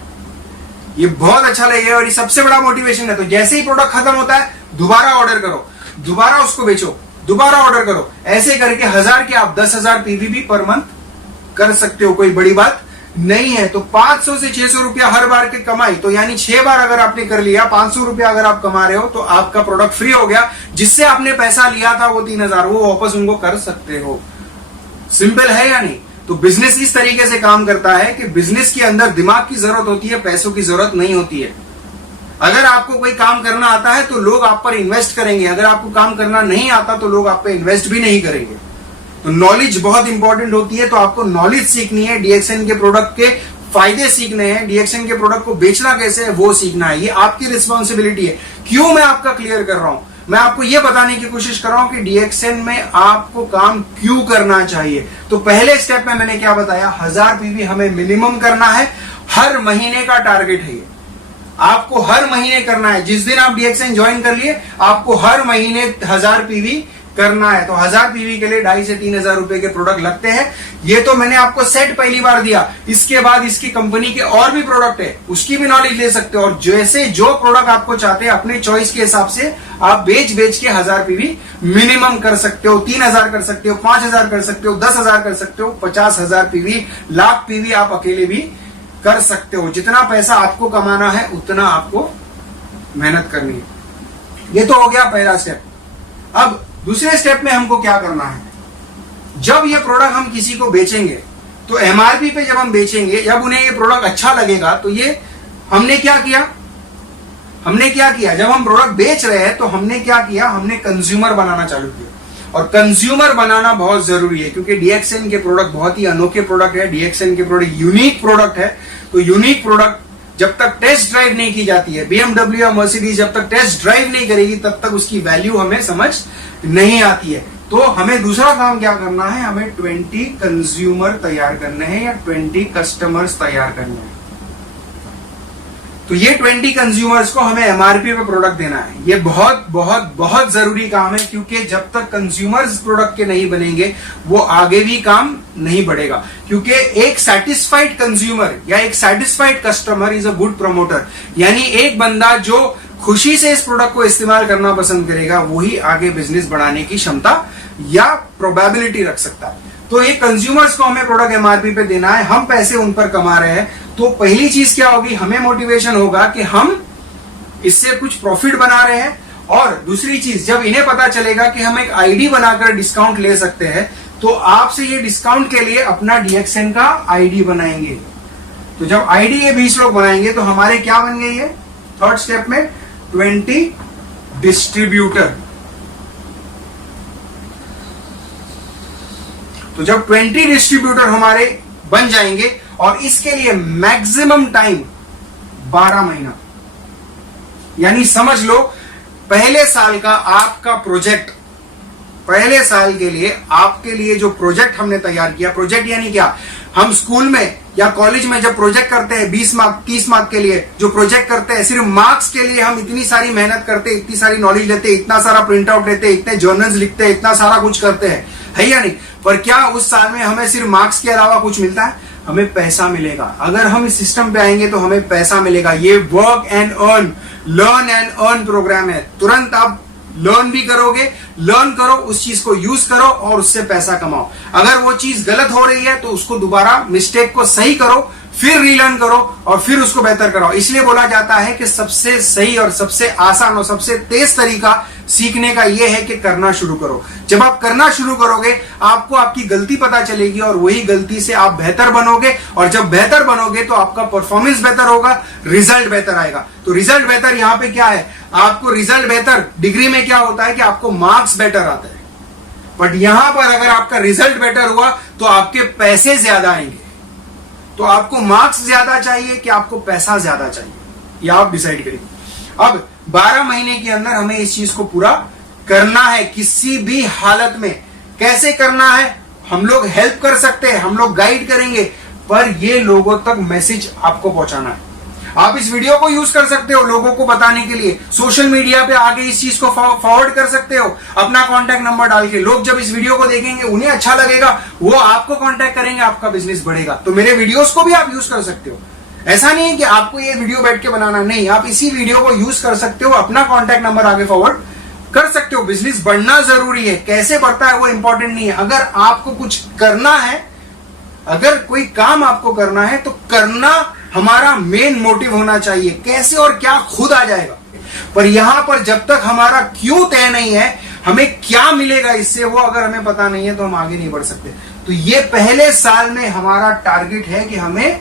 ये बहुत अच्छा लगेगा, और ये सबसे बड़ा मोटिवेशन है। तो जैसे ही प्रोडक्ट खत्म होता है, दोबारा ऑर्डर करो, दोबारा उसको बेचो, दोबारा ऑर्डर करो, ऐसे करके 1000 के आप 10,000 पीवी भी पर मंथ कर सकते हो, कोई बड़ी बात नहीं है। तो 500 से 600 रुपया हर बार के कमाई, तो यानी 6 बार अगर आपने कर लिया, 500 रुपया अगर आप कमा रहे हो, तो आपका प्रोडक्ट फ्री हो गया। जिससे आपने पैसा लिया था वो 3000, वो वापस उनको कर सकते हो। सिंपल है या नहीं। तो बिजनेस इस तरीके से काम करता है कि बिजनेस के अंदर दिमाग की जरूरत होती है, पैसों की जरूरत नहीं होती है। अगर आपको कोई काम करना आता है तो लोग आप पर इन्वेस्ट करेंगे, अगर आपको काम करना नहीं आता तो लोग आप पर इन्वेस्ट भी नहीं करेंगे। तो नॉलेज बहुत इंपॉर्टेंट होती है। तो आपको नॉलेज सीखनी है, डीएक्सएन के प्रोडक्ट के फायदे सीखने हैं, डीएक्सएन के प्रोडक्ट को बेचना कैसे है वो सीखना है। ये आपकी रिस्पॉन्सिबिलिटी है। क्यों मैं आपका क्लियर कर रहा हूं, मैं आपको यह बताने की कोशिश कर रहा हूं कि डीएक्सएन में आपको काम क्यों करना चाहिए। तो पहले स्टेप में मैंने क्या बताया, 1000 पीवी हमें मिनिमम करना है, हर महीने का टारगेट है ये, आपको हर महीने करना है। जिस दिन आप डीएक्सएन ज्वाइन कर लिए, आपको हर महीने 1000 पीवी करना है तो 1000 पीवी के लिए 2,500 से 3,000 रुपए के प्रोडक्ट लगते हैं। ये तो मैंने आपको सेट पहली बार दिया, इसके बाद इसकी कंपनी के और भी प्रोडक्ट है, उसकी भी नॉलेज ले सकते हो। और जैसे जो प्रोडक्ट आपको चाहते हैं अपने चॉइस के हिसाब से आप बेच के 1000 पीवी मिनिमम कर सकते हो, 3,000 कर सकते हो, 5,000 कर सकते हो, 10,000 कर सकते हो, 50,000 पीवी, लाख पीवी आप अकेले भी कर सकते हो। जितना पैसा आपको कमाना है उतना आपको मेहनत करनी है। ये तो हो गया पहला स्टेप। अब दूसरे स्टेप में हमको क्या करना है, जब ये प्रोडक्ट हम किसी को बेचेंगे तो एमआरपी पे जब हम बेचेंगे, जब उन्हें ये प्रोडक्ट अच्छा लगेगा तो ये हमने क्या किया, जब हम प्रोडक्ट बेच रहे हैं तो हमने क्या किया, हमने कंज्यूमर बनाना चालू किया। और कंज्यूमर बनाना बहुत जरूरी है क्योंकि डीएक्सएन के प्रोडक्ट बहुत ही अनोखे प्रोडक्ट है, डीएक्सएन के प्रोडक्ट यूनिक प्रोडक्ट है। तो यूनिक प्रोडक्ट जब तक टेस्ट ड्राइव नहीं की जाती है, बीएमडब्ल्यू या मर्सिडीज जब तक टेस्ट ड्राइव नहीं करेगी तब तक उसकी वैल्यू हमें समझ नहीं आती है। तो हमें दूसरा काम क्या करना है, हमें 20 कंज्यूमर तैयार करने हैं या 20 कस्टमर्स तैयार करने हैं। तो ये 20 कंज्यूमर्स को हमें एमआरपी पे प्रोडक्ट देना है। ये बहुत बहुत बहुत जरूरी काम है क्योंकि जब तक कंज्यूमर्स प्रोडक्ट के नहीं बनेंगे वो आगे भी काम नहीं बढ़ेगा। क्योंकि एक सेटिस्फाइड कंज्यूमर या एक satisfied customer is a good promoter, यानी एक बंदा जो खुशी से इस प्रोडक्ट को इस्तेमाल करना पसंद करेगा वही आगे बिजनेस बढ़ाने की क्षमता या प्रोबेबिलिटी रख सकता है। तो ये कंज्यूमर्स को हमें प्रोडक्ट एमआरपी पे देना है, हम पैसे उन पर कमा रहे हैं। तो पहली चीज क्या होगी, हमें मोटिवेशन होगा कि हम इससे कुछ प्रॉफिट बना रहे हैं। और दूसरी चीज, जब इन्हें पता चलेगा कि हम एक आईडी बनाकर डिस्काउंट ले सकते हैं तो आपसे ये डिस्काउंट के लिए अपना डीएक्सएन का आईडी बनाएंगे। तो जब आईडी ये 20 लोग बनाएंगे तो हमारे क्या बन गए, ये थर्ड स्टेप में 20 डिस्ट्रीब्यूटर। तो जब 20 डिस्ट्रीब्यूटर हमारे बन जाएंगे और इसके लिए मैक्सिमम टाइम 12 महीना, यानी समझ लो पहले साल का आपका प्रोजेक्ट, पहले साल के लिए आपके लिए जो प्रोजेक्ट हमने तैयार किया, प्रोजेक्ट यानी क्या, हम स्कूल में या कॉलेज में जब प्रोजेक्ट करते हैं 20 मार्क 30 मार्क के लिए जो प्रोजेक्ट करते हैं, सिर्फ मार्क्स के लिए हम इतनी सारी मेहनत करते हैं, इतनी सारी नॉलेज लेते हैं, इतना सारा प्रिंट आउट लेते हैं, इतने जर्नल्स लिखते हैं, इतना सारा कुछ करते हैं, है या नहीं। पर क्या उस साल में हमें सिर्फ मार्क्स के अलावा कुछ मिलता है, हमें पैसा मिलेगा। अगर हम इस सिस्टम पे आएंगे तो हमें पैसा मिलेगा। ये work and earn, learn and earn program है। तुरंत आप लर्न भी करोगे, लर्न करो, उस चीज को यूज करो और उससे पैसा कमाओ। अगर वो चीज गलत हो रही है तो उसको दोबारा मिस्टेक को सही करो, फिर रीलर्न करो और फिर उसको बेहतर कराओ। इसलिए बोला जाता है कि सबसे सही और सबसे आसान और सबसे तेज तरीका सीखने का यह है कि करना शुरू करो। जब आप करना शुरू करोगे आपको आपकी गलती पता चलेगी और वही गलती से आप बेहतर बनोगे, और जब बेहतर बनोगे तो आपका परफॉर्मेंस बेहतर होगा, रिजल्ट बेहतर आएगा। तो रिजल्ट बेहतर यहां पे क्या है, आपको रिजल्ट बेहतर डिग्री में क्या होता है कि आपको मार्क्स बेटर आता है, बट यहां पर अगर आपका रिजल्ट बेटर हुआ तो आपके पैसे ज्यादा आएंगे। तो आपको मार्क्स ज्यादा चाहिए कि आपको पैसा ज्यादा चाहिए, ये आप डिसाइड करिए। अब 12 महीने के अंदर हमें इस चीज को पूरा करना है, किसी भी हालत में। कैसे करना है, हम लोग हेल्प कर सकते हैं, हम लोग गाइड करेंगे, पर ये लोगों तक मैसेज आपको पहुंचाना है। आप इस वीडियो को यूज कर सकते हो लोगों को बताने के लिए, सोशल मीडिया पे आगे इस चीज को फॉरवर्ड कर सकते हो अपना कॉन्टैक्ट नंबर डाल के। लोग जब इस वीडियो को देखेंगे उन्हें अच्छा लगेगा, वो आपको कॉन्टैक्ट करेंगे, आपका बिजनेस बढ़ेगा। तो मेरे वीडियोस को भी आप यूज कर सकते हो। ऐसा नहीं है कि आपको ये वीडियो बैठ के बनाना, नहीं, आप इसी वीडियो को यूज कर सकते हो, अपना कॉन्टैक्ट नंबर आगे फॉरवर्ड कर सकते हो। बिजनेस बढ़ना जरूरी है, कैसे बढ़ता है वो इंपॉर्टेंट नहीं है। अगर आपको कुछ करना है, अगर कोई काम आपको करना है तो करना हमारा मेन मोटिव होना चाहिए। कैसे और क्या खुद आ जाएगा, पर यहां पर जब तक हमारा क्यों तय नहीं है, हमें क्या मिलेगा इससे, वो अगर हमें पता नहीं है तो हम आगे नहीं बढ़ सकते। तो ये पहले साल में हमारा टारगेट है कि हमें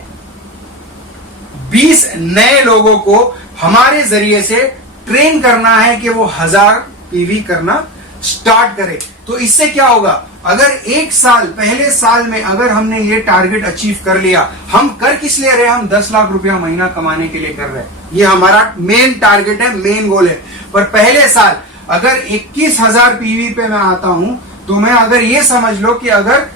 20 नए लोगों को हमारे जरिए से ट्रेन करना है कि वो 1000 पीवी करना स्टार्ट करे। तो इससे क्या होगा, अगर एक साल, पहले साल में अगर हमने ये टारगेट अचीव कर लिया, हम कर किस लिए रहे, हम 10 लाख रुपया महीना कमाने के लिए कर रहे हैं, ये हमारा मेन टारगेट है, मेन गोल है। पर पहले साल अगर 21,000 पीवी पे मैं आता हूं तो मैं अगर ये समझ लो कि अगर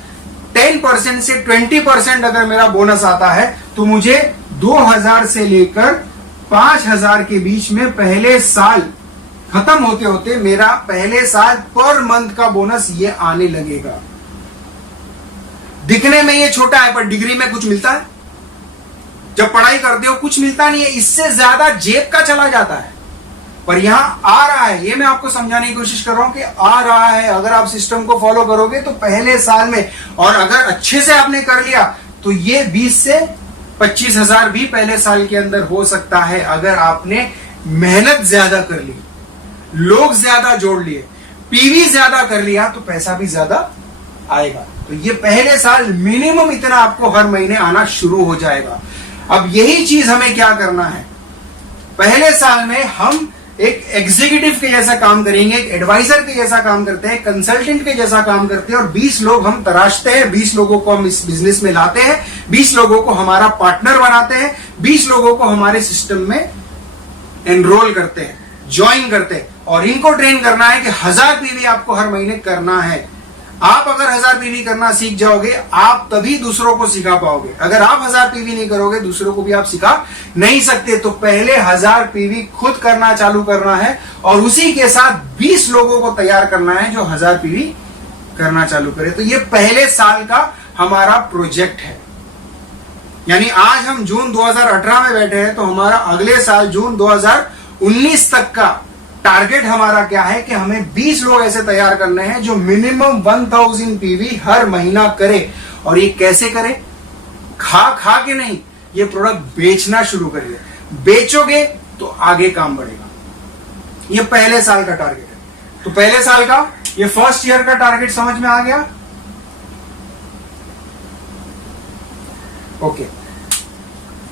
10% से 20% अगर मेरा बोनस आता है तो मुझे 2,000 से लेकर 5,000 के बीच में पहले साल खत्म होते होते मेरा पहले साल पर मंथ का बोनस ये आने लगेगा। दिखने में ये छोटा है पर डिग्री में कुछ मिलता है। जब पढ़ाई करते हो कुछ मिलता नहीं है, इससे ज्यादा जेब का चला जाता है। पर यहां आ रहा है, ये मैं आपको समझाने की कोशिश कर रहा हूं कि आ रहा है। अगर आप सिस्टम को फॉलो करोगे तो पहले साल में, और अगर अच्छे से आपने कर लिया तो ये 20 से 25 हजार भी पहले साल के अंदर हो सकता है। अगर आपने मेहनत ज्यादा कर ली, लोग ज्यादा जोड़ लिए, पीवी ज्यादा कर लिया तो पैसा भी ज्यादा आएगा। तो ये पहले साल मिनिमम इतना आपको हर महीने आना शुरू हो जाएगा। अब यही चीज हमें क्या करना है, पहले साल में हम एक एग्जीक्यूटिव के जैसा काम करेंगे, एक एडवाइजर के जैसा काम करते हैं, कंसल्टेंट के जैसा काम करते हैं, और 20 लोग हम तराशते हैं, 20 लोगों को हम इस बिजनेस में लाते हैं, 20 लोगों को हमारा पार्टनर बनाते हैं, 20 लोगों को हमारे सिस्टम में एनरोल करते हैं, ज्वाइन करते हैं, और इनको ट्रेन करना है कि 1000 पीवी आपको हर महीने करना है। आप अगर 1000 पीवी करना सीख जाओगे, आप तभी दूसरों को सिखा पाओगे। अगर आप 1000 पीवी नहीं करोगे, दूसरों को भी आप सिखा नहीं सकते। तो पहले 1000 पीवी खुद करना चालू करना है, और उसी के साथ 20 लोगों को तैयार करना है जो 1000 पीवी करना चालू करे। तो ये पहले साल का हमारा प्रोजेक्ट है। यानी आज हम जून 2018 में बैठे हैं, तो हमारा अगले साल जून 2019 तक का टारगेट हमारा क्या है कि हमें 20 लोग ऐसे तैयार करने हैं जो मिनिमम 1000 पीवी हर महीना करे। और ये कैसे करे? खा खा के नहीं, ये प्रोडक्ट बेचना शुरू करिए। बेचोगे तो आगे काम बढ़ेगा। ये पहले साल का टारगेट है। तो पहले साल का ये फर्स्ट ईयर का टारगेट समझ में आ गया? ओके,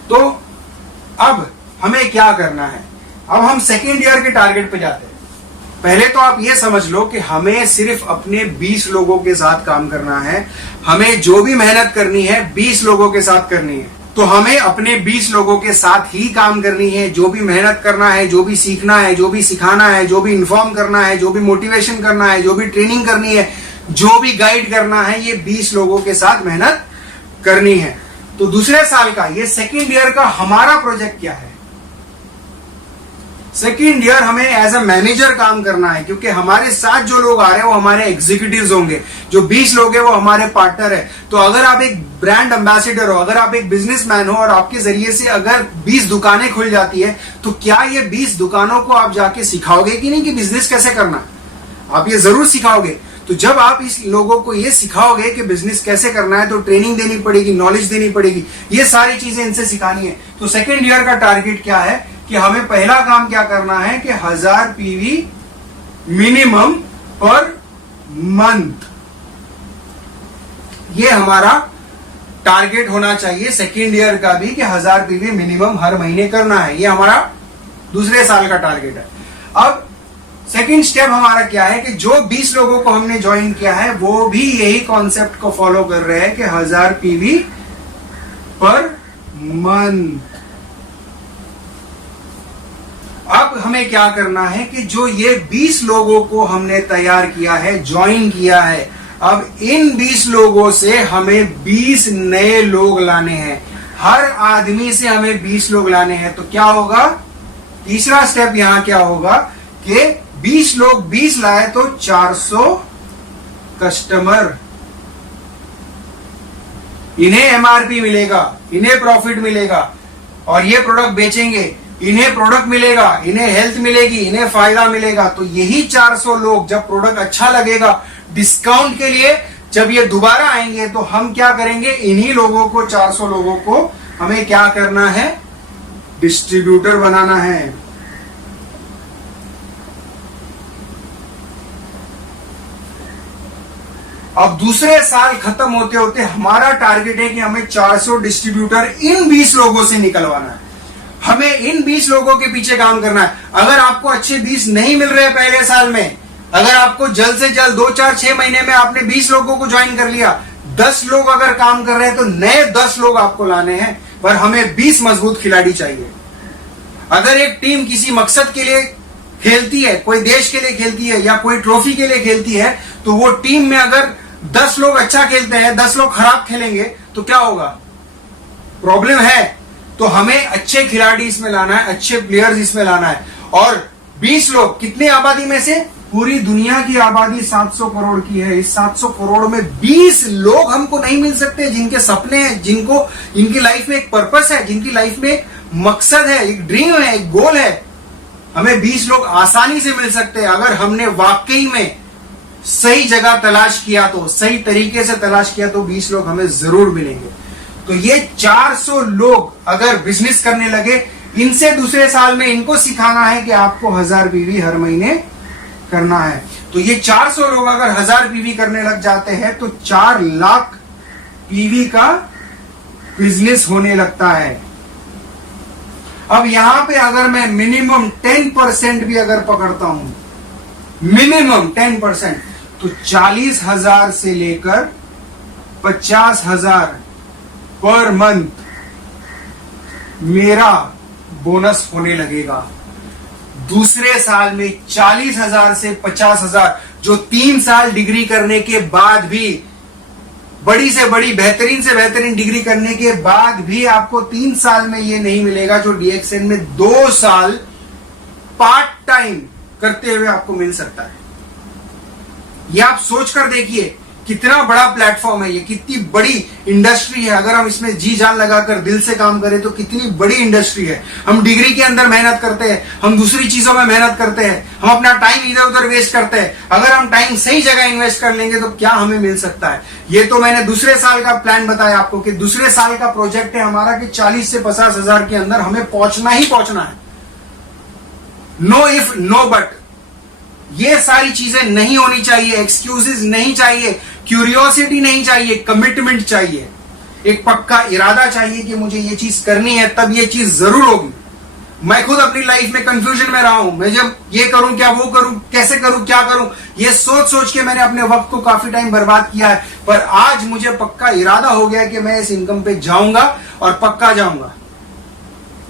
तो अब हमें क्या करना है? अब हम सेकेंड ईयर के टारगेट पे जाते हैं। पहले तो आप ये समझ लो कि हमें सिर्फ अपने 20 लोगों के साथ काम करना है। हमें जो भी मेहनत करनी है 20 लोगों के साथ करनी है। तो हमें अपने 20 लोगों के साथ ही काम करनी है। जो भी मेहनत करना है, जो भी सीखना है, जो भी सिखाना है, जो भी इन्फॉर्म करना है, जो भी मोटिवेशन करना है, जो भी ट्रेनिंग करनी है, जो भी गाइड करना है, ये 20 लोगों के साथ मेहनत करनी है। तो दूसरे साल का ये सेकेंड ईयर का हमारा प्रोजेक्ट क्या है? सेकेंड ईयर हमें एज अ मैनेजर काम करना है, क्योंकि हमारे साथ जो लोग आ रहे हैं वो हमारे एग्जीक्यूटिव्स होंगे। जो 20 लोग हैं वो हमारे पार्टनर है। तो अगर आप एक ब्रांड एम्बेसडर हो, अगर आप एक बिजनेसमैन हो, और आपके जरिए से अगर 20 दुकानें खुल जाती है, तो क्या ये 20 दुकानों को आप जाके सिखाओगे कि नहीं कि बिजनेस कैसे करना? आप ये जरूर सिखाओगे। तो जब आप इस लोगों को ये सिखाओगे कि बिजनेस कैसे करना है, तो ट्रेनिंग देनी पड़ेगी, नॉलेज देनी पड़ेगी, ये सारी चीजें इनसे सिखानी है। तो सेकेंड ईयर का टारगेट क्या है कि हमें पहला काम क्या करना है कि 1000 पीवी मिनिमम पर मंथ, ये हमारा टारगेट होना चाहिए सेकेंड ईयर का भी, कि 1000 पीवी मिनिमम हर महीने करना है। ये हमारा दूसरे साल का टारगेट है। अब सेकेंड स्टेप हमारा क्या है कि जो 20 लोगों को हमने ज्वाइन किया है वो भी यही कॉन्सेप्ट को फॉलो कर रहे हैं कि 1000 पीवी पर मंथ। अब हमें क्या करना है कि जो ये 20 लोगों को हमने तैयार किया है, ज्वाइन किया है, अब इन 20 लोगों से हमें 20 नए लोग लाने हैं। हर आदमी से हमें 20 लोग लाने हैं। तो क्या होगा? तीसरा स्टेप यहां क्या होगा कि 20 लोग 20 लाए तो 400 कस्टमर, इन्हें एमआरपी मिलेगा, इन्हें प्रॉफिट मिलेगा, और ये प्रोडक्ट बेचेंगे, इन्हें प्रोडक्ट मिलेगा, इन्हें हेल्थ मिलेगी, इन्हें फायदा मिलेगा। तो यही 400 लोग जब प्रोडक्ट अच्छा लगेगा, डिस्काउंट के लिए जब ये दोबारा आएंगे, तो हम क्या करेंगे? इन्हीं लोगों को, 400 लोगों को हमें क्या करना है? डिस्ट्रीब्यूटर बनाना है। अब दूसरे साल खत्म होते होते हमारा टारगेट है कि हमें 400 डिस्ट्रीब्यूटर इन 20 लोगों से निकलवाना है। हमें इन 20 लोगों के पीछे काम करना है। अगर आपको अच्छे 20 नहीं मिल रहे पहले साल में, अगर आपको जल्द से जल्द 2, 4, 6 महीने में आपने 20 लोगों को ज्वाइन कर लिया, 10 लोग अगर काम कर रहे हैं, तो नए 10 लोग आपको लाने हैं। पर हमें 20 मजबूत खिलाड़ी चाहिए। अगर एक टीम किसी मकसद के लिए खेलती है, कोई देश के लिए खेलती है या कोई ट्रॉफी के लिए खेलती है, तो वो टीम में अगर 10 लोग अच्छा खेलते हैं, 10 लोग खराब खेलेंगे, तो क्या होगा? प्रॉब्लम है। तो हमें अच्छे खिलाड़ी इसमें लाना है, अच्छे प्लेयर्स इसमें लाना है। और 20 लोग, कितने आबादी में से? पूरी दुनिया की आबादी 700 करोड़ की है। इस 700 करोड़ में 20 लोग हमको नहीं मिल सकते जिनके सपने हैं, जिनको इनकी लाइफ में एक पर्पस है, जिनकी लाइफ में एक मकसद है, एक ड्रीम है, एक गोल है। हमें 20 लोग आसानी से मिल सकते हैं अगर हमने वाकई में सही जगह तलाश किया, तो सही तरीके से तलाश किया तो 20 लोग हमें जरूर मिलेंगे। तो ये 400 लोग अगर बिजनेस करने लगे, इनसे दूसरे साल में इनको सिखाना है कि आपको 1000 पीवी हर महीने करना है। तो ये 400 लोग अगर 1000 पीवी करने लग जाते हैं तो 4 लाख पीवी का बिजनेस होने लगता है। अब यहां पे अगर मैं मिनिमम 10% भी अगर पकड़ता हूं, मिनिमम 10%, तो 40,000 से लेकर 50,000 पर मंथ मेरा बोनस होने लगेगा। दूसरे साल में 40,000 से 50,000, जो 3 साल डिग्री करने के बाद भी, बड़ी से बड़ी बेहतरीन से बेहतरीन डिग्री करने के बाद भी आपको 3 साल में ये नहीं मिलेगा जो DXN में 2 साल पार्ट टाइम करते हुए आपको मिल सकता है। ये आप सोच कर देखिए कितना बड़ा प्लेटफॉर्म है, ये कितनी बड़ी इंडस्ट्री है। अगर हम इसमें जी जान लगाकर दिल से काम करें तो कितनी बड़ी इंडस्ट्री है। हम डिग्री के अंदर मेहनत करते हैं, हम दूसरी चीजों में मेहनत करते हैं, हम अपना टाइम इधर उधर वेस्ट करते हैं। अगर हम टाइम सही जगह इन्वेस्ट कर लेंगे तो क्या हमें मिल सकता है। ये तो मैंने दूसरे साल का प्लान बताया आपको कि दूसरे साल का प्रोजेक्ट है हमारा कि 40 से 50,000 के अंदर हमें पहुंचना ही पहुंचना है। नो इफ नो बट, ये सारी चीजें नहीं होनी चाहिए, एक्सक्यूजेस नहीं चाहिए, क्यूरियोसिटी नहीं चाहिए, कमिटमेंट चाहिए, एक पक्का इरादा चाहिए कि मुझे ये चीज करनी है, तब ये चीज जरूर होगी। मैं खुद अपनी लाइफ में कंफ्यूजन में रहा हूं, मैं जब ये करूं क्या वो करूं, कैसे करूं क्या करूं, ये सोच सोच के मैंने अपने वक्त को काफी टाइम बर्बाद किया है। पर आज मुझे पक्का इरादा हो गया कि मैं इस इनकम पे जाऊंगा और पक्का जाऊंगा,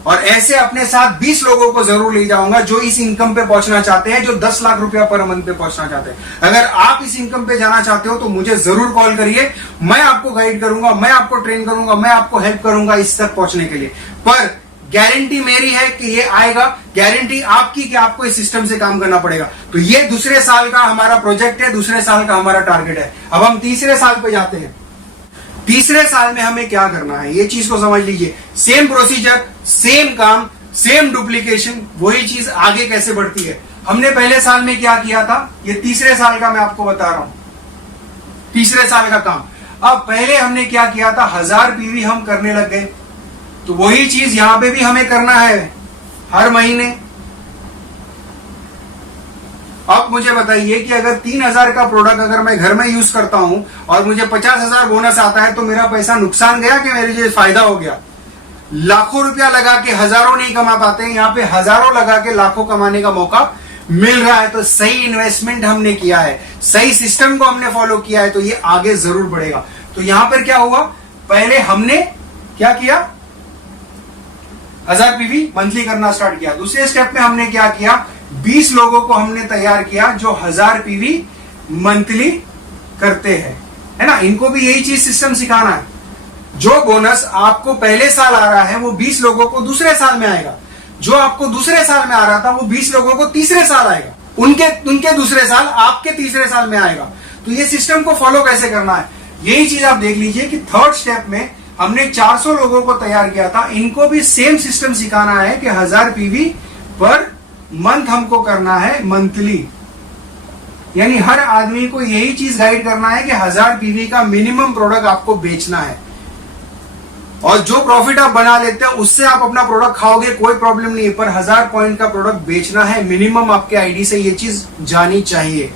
और ऐसे अपने साथ 20 लोगों को जरूर ले जाऊंगा जो इस इनकम पे पहुंचना चाहते हैं, जो 10 लाख रुपया पर मंथ पे पहुंचना चाहते हैं। अगर आप इस इनकम पे जाना चाहते हो तो मुझे जरूर कॉल करिए, मैं आपको गाइड करूंगा, मैं आपको ट्रेन करूंगा, मैं आपको हेल्प करूंगा इस तक पहुंचने के लिए। पर गारंटी मेरी है कि ये आएगा, गारंटी आपकी कि आपको इस सिस्टम से काम करना पड़ेगा। तो ये दूसरे साल का हमारा प्रोजेक्ट है, दूसरे साल का हमारा टारगेट है। अब हम तीसरे साल पे जाते हैं। तीसरे साल में हमें क्या करना है, ये चीज को समझ लीजिए। सेम प्रोसीजर, सेम काम, सेम डुप्लीकेशन, वही चीज आगे कैसे बढ़ती है। हमने पहले साल में क्या किया था, ये तीसरे साल का मैं आपको बता रहा हूं, तीसरे साल का काम। अब पहले हमने क्या किया था, 1000 पीवी हम करने लग गए, तो वही चीज यहां पे भी हमें करना है हर महीने। अब मुझे बताइए कि अगर 3000 का प्रोडक्ट अगर मैं घर में यूज करता हूं और मुझे 50,000 बोनस आता है तो मेरा पैसा नुकसान गया कि मेरे लिए फायदा हो गया। लाखों रुपया लगा के हजारों नहीं कमा पाते, यहाँ पे हजारों लगा के लाखों कमाने का मौका मिल रहा है। तो सही इन्वेस्टमेंट हमने किया है, सही सिस्टम को हमने फॉलो किया है, तो ये आगे जरूर बढ़ेगा। तो यहां पर क्या हुआ, पहले हमने क्या किया, 1000 पीवी मंथली करना स्टार्ट किया। दूसरे स्टेप में हमने क्या किया, 20 लोगों को हमने तैयार किया जो 1000 पीवी मंथली करते हैं, है ना। इनको भी यही चीज सिस्टम सिखाना है। जो बोनस आपको पहले साल आ रहा है वो 20 लोगों को दूसरे साल में आएगा, जो आपको दूसरे साल में आ रहा था वो 20 लोगों को तीसरे साल आएगा, उनके दूसरे साल आपके तीसरे साल में आएगा। तो ये सिस्टम को फॉलो कैसे करना है, यही चीज आप देख लीजिए कि थर्ड स्टेप में हमने 400 लोगों को तैयार किया था। इनको भी सेम सिस्टम सिखाना है कि 1000 पीवी पर मंथ हमको करना है मंथली, यानी हर आदमी को यही चीज गाइड करना है कि 1000 पीवी का मिनिमम प्रोडक्ट आपको बेचना है, और जो प्रॉफिट आप बना लेते हैं उससे आप अपना प्रोडक्ट खाओगे, कोई प्रॉब्लम नहीं है, पर 1000 पॉइंट का प्रोडक्ट बेचना है मिनिमम। आपके आईडी से ये चीज जानी चाहिए,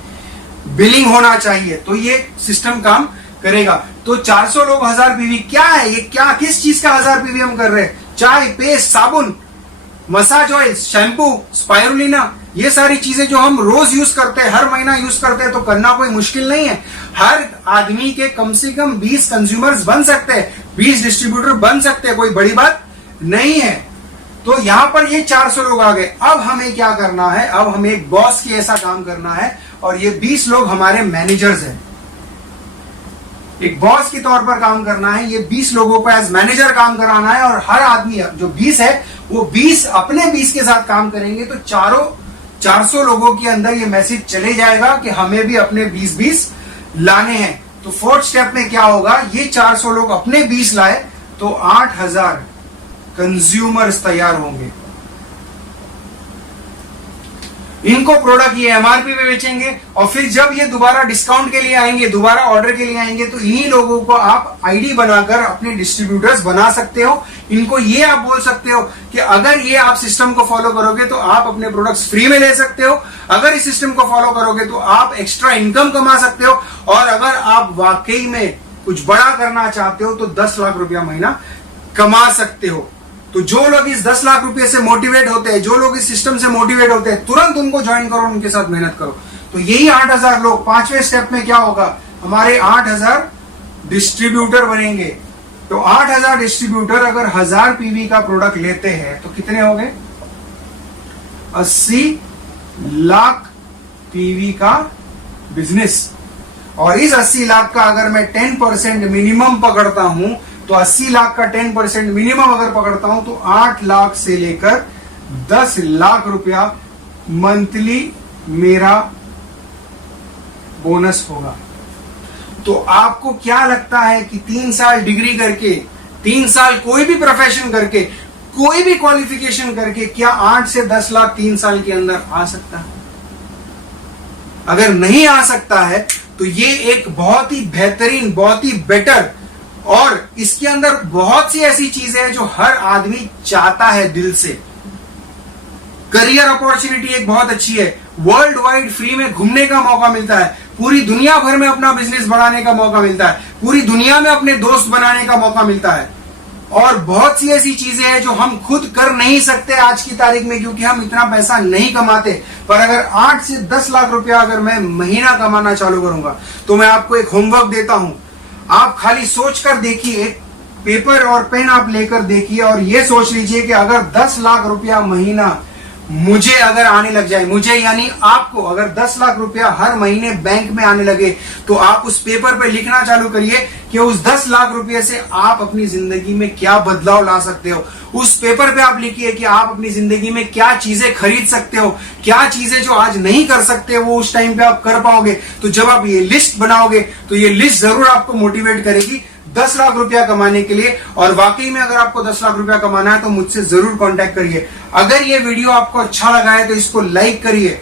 बिलिंग होना चाहिए, तो ये सिस्टम काम करेगा। तो 400 लोग 1000 पीवी क्या है, ये क्या किस चीज का 1000 पीवी हम कर रहे हैं, चाय, पेस्ट, साबुन, मसाज ऑयल, शैम्पू, स्पाइरुलिना, ये सारी चीजें जो हम रोज यूज करते हैं, हर महीना यूज करते हैं, तो करना कोई मुश्किल नहीं है। हर आदमी के कम से कम 20 कंज्यूमर्स बन सकते हैं, 20 डिस्ट्रीब्यूटर बन सकते हैं, कोई बड़ी बात नहीं है। तो यहां पर ये 400 लोग आ गए। अब हमें क्या करना है, अब हमें एक बॉस की ऐसा काम करना है, और ये 20 लोग हमारे मैनेजर्स हैं। एक बॉस के तौर पर काम करना है, ये 20 लोगों को एज मैनेजर काम कराना है, और हर आदमी जो 20 है वो 20 अपने 20 के साथ काम करेंगे। तो 400 लोगों के अंदर ये मैसेज चले जाएगा कि हमें भी अपने 20-20 लाने हैं। तो फोर्थ स्टेप में क्या होगा, ये 400 लोग अपने 20 लाए तो 8000 कंज्यूमर्स तैयार होंगे। इनको प्रोडक्ट ये एमआरपी पे बेचेंगे और फिर जब ये दोबारा डिस्काउंट के लिए आएंगे, दोबारा ऑर्डर के लिए आएंगे, तो इन्हीं लोगों को आप आईडी बनाकर अपने डिस्ट्रीब्यूटर्स बना सकते हो। इनको ये आप बोल सकते हो कि अगर ये आप सिस्टम को फॉलो करोगे तो आप अपने प्रोडक्ट्स फ्री में ले सकते हो, अगर इस सिस्टम को फॉलो करोगे तो आप एक्स्ट्रा इनकम कमा सकते हो, और अगर आप वाकई में कुछ बड़ा करना चाहते हो तो 10 लाख रुपया महीना कमा सकते हो। तो जो लोग इस 10 लाख रुपए से मोटिवेट होते हैं, जो लोग इस सिस्टम से मोटिवेट होते हैं, तुरंत उनको ज्वाइन करो, उनके साथ मेहनत करो। तो यही 8000 लोग, 5वें स्टेप में क्या होगा, हमारे 8000 डिस्ट्रीब्यूटर बनेंगे। तो 8000 डिस्ट्रीब्यूटर अगर 1000 पीवी का प्रोडक्ट लेते हैं तो कितने हो गए, 80 लाख पीवी का बिजनेस। और इस 80 लाख का अगर मैं 10% मिनिमम पकड़ता हूं, तो 80 लाख का 10% मिनिमम अगर पकड़ता हूं तो 8 लाख से लेकर 10 लाख रुपया मंथली मेरा बोनस होगा। तो आपको क्या लगता है कि 3 साल डिग्री करके, 3 साल कोई भी प्रोफेशन करके, कोई भी क्वालिफिकेशन करके क्या 8 से 10 लाख 3 साल के अंदर आ सकता है? अगर नहीं आ सकता है तो ये एक बहुत ही बेहतरीन, बहुत ही बेटर, और इसके अंदर बहुत सी ऐसी चीजें हैं जो हर आदमी चाहता है दिल से। करियर अपॉर्चुनिटी एक बहुत अच्छी है, वर्ल्ड वाइड फ्री में घूमने का मौका मिलता है, पूरी दुनिया भर में अपना बिजनेस बढ़ाने का मौका मिलता है, पूरी दुनिया में अपने दोस्त बनाने का मौका मिलता है, और बहुत सी ऐसी चीजें हैं जो हम खुद कर नहीं सकते आज की तारीख में, क्योंकि हम इतना पैसा नहीं कमाते। पर अगर 8 से 10 लाख रुपया अगर मैं महीना कमाना चालू करूंगा तो मैं आपको एक होमवर्क देता हूं, आप खाली सोच कर देखिए, एक पेपर और पेन आप लेकर देखिए और ये सोच लीजिए कि अगर 10 लाख रुपया महीना मुझे अगर आने लग जाए, मुझे यानी आपको अगर 10 लाख रुपया हर महीने बैंक में आने लगे, तो आप उस पेपर पे लिखना चालू करिए कि उस 10 लाख रुपए से आप अपनी जिंदगी में क्या बदलाव ला सकते हो। उस पेपर पे आप लिखिए कि आप अपनी जिंदगी में क्या चीजें खरीद सकते हो, क्या चीजें जो आज नहीं कर सकते वो उस टाइम पे आप कर पाओगे। तो जब आप ये लिस्ट बनाओगे तो ये लिस्ट जरूर आपको मोटिवेट करेगी 10 लाख रुपया कमाने के लिए। और वाकई में अगर आपको 10 लाख रुपया कमाना है तो मुझसे जरूर कांटेक्ट करिए। अगर ये वीडियो आपको अच्छा लगा है तो इसको लाइक करिए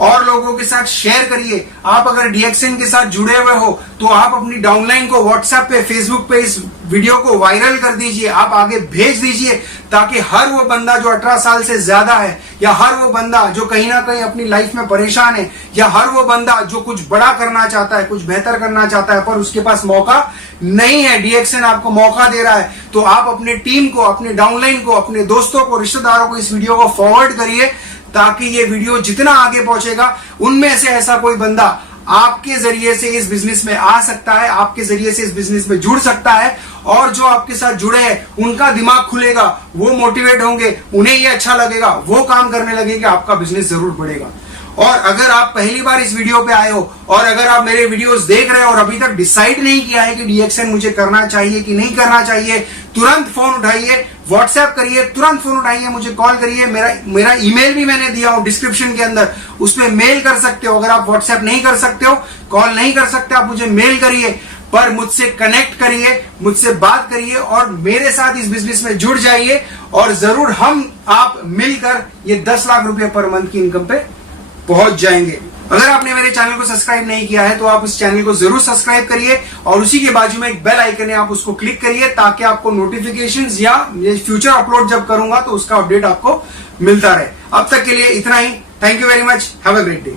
और लोगों के साथ शेयर करिए। आप अगर डीएक्सएन के साथ जुड़े हुए हो तो आप अपनी डाउनलाइन को व्हाट्सएप पे, फेसबुक पे इस वीडियो को वायरल कर दीजिए, आप आगे भेज दीजिए, ताकि हर वो बंदा जो 18 साल से ज्यादा है, या हर वो बंदा जो कहीं ना कहीं अपनी लाइफ में परेशान है, या हर वो बंदा जो कुछ बड़ा करना चाहता है, कुछ बेहतर करना चाहता है, पर उसके पास मौका नहीं है, डीएक्सएन आपको मौका दे रहा है, तो आप अपनी टीम को, अपने डाउनलाइन को, अपने दोस्तों को, रिश्तेदारों को इस वीडियो को फॉरवर्ड करिए, ताकि ये वीडियो जितना आगे पहुंचेगा उनमें से ऐसा कोई बंदा आपके जरिए से इस बिजनेस में आ सकता है, आपके जरिए से इस बिजनेस में जुड़ सकता है, और जो आपके साथ जुड़े हैं उनका दिमाग खुलेगा, वो मोटिवेट होंगे, उन्हें ये अच्छा लगेगा, वो काम करने लगेंगे, आपका बिजनेस जरूर बढ़ेगा। और अगर आप पहली बार इस वीडियो पे आए हो और अगर आप मेरे वीडियोस देख रहे हो और अभी तक डिसाइड नहीं किया है कि डीएक्सएन मुझे करना चाहिए कि नहीं करना चाहिए, तुरंत फोन उठाइए, व्हाट्सएप करिए, तुरंत फोन उठाइए, मुझे कॉल करिए। मेरा ईमेल भी मैंने दिया हो डिस्क्रिप्शन के अंदर, उस पर मेल कर सकते हो। अगर आप व्हाट्सएप नहीं कर सकते हो, कॉल नहीं कर सकते, आप मुझे मेल करिए, पर मुझसे कनेक्ट करिए, मुझसे बात करिए और मेरे साथ इस बिजनेस में जुड़ जाइए, और जरूर हम आप मिलकर ये 10 लाख रुपए पर मंथ की इनकम पे पहुंच जाएंगे। अगर आपने मेरे चैनल को सब्सक्राइब नहीं किया है तो आप इस चैनल को जरूर सब्सक्राइब करिए, और उसी के बाजू में एक बेल आइकन है, आप उसको क्लिक करिए, ताकि आपको नोटिफिकेशंस या फ्यूचर अपलोड जब करूंगा तो उसका अपडेट आपको मिलता रहे। अब तक के लिए इतना ही। Thank you very much, have a great day.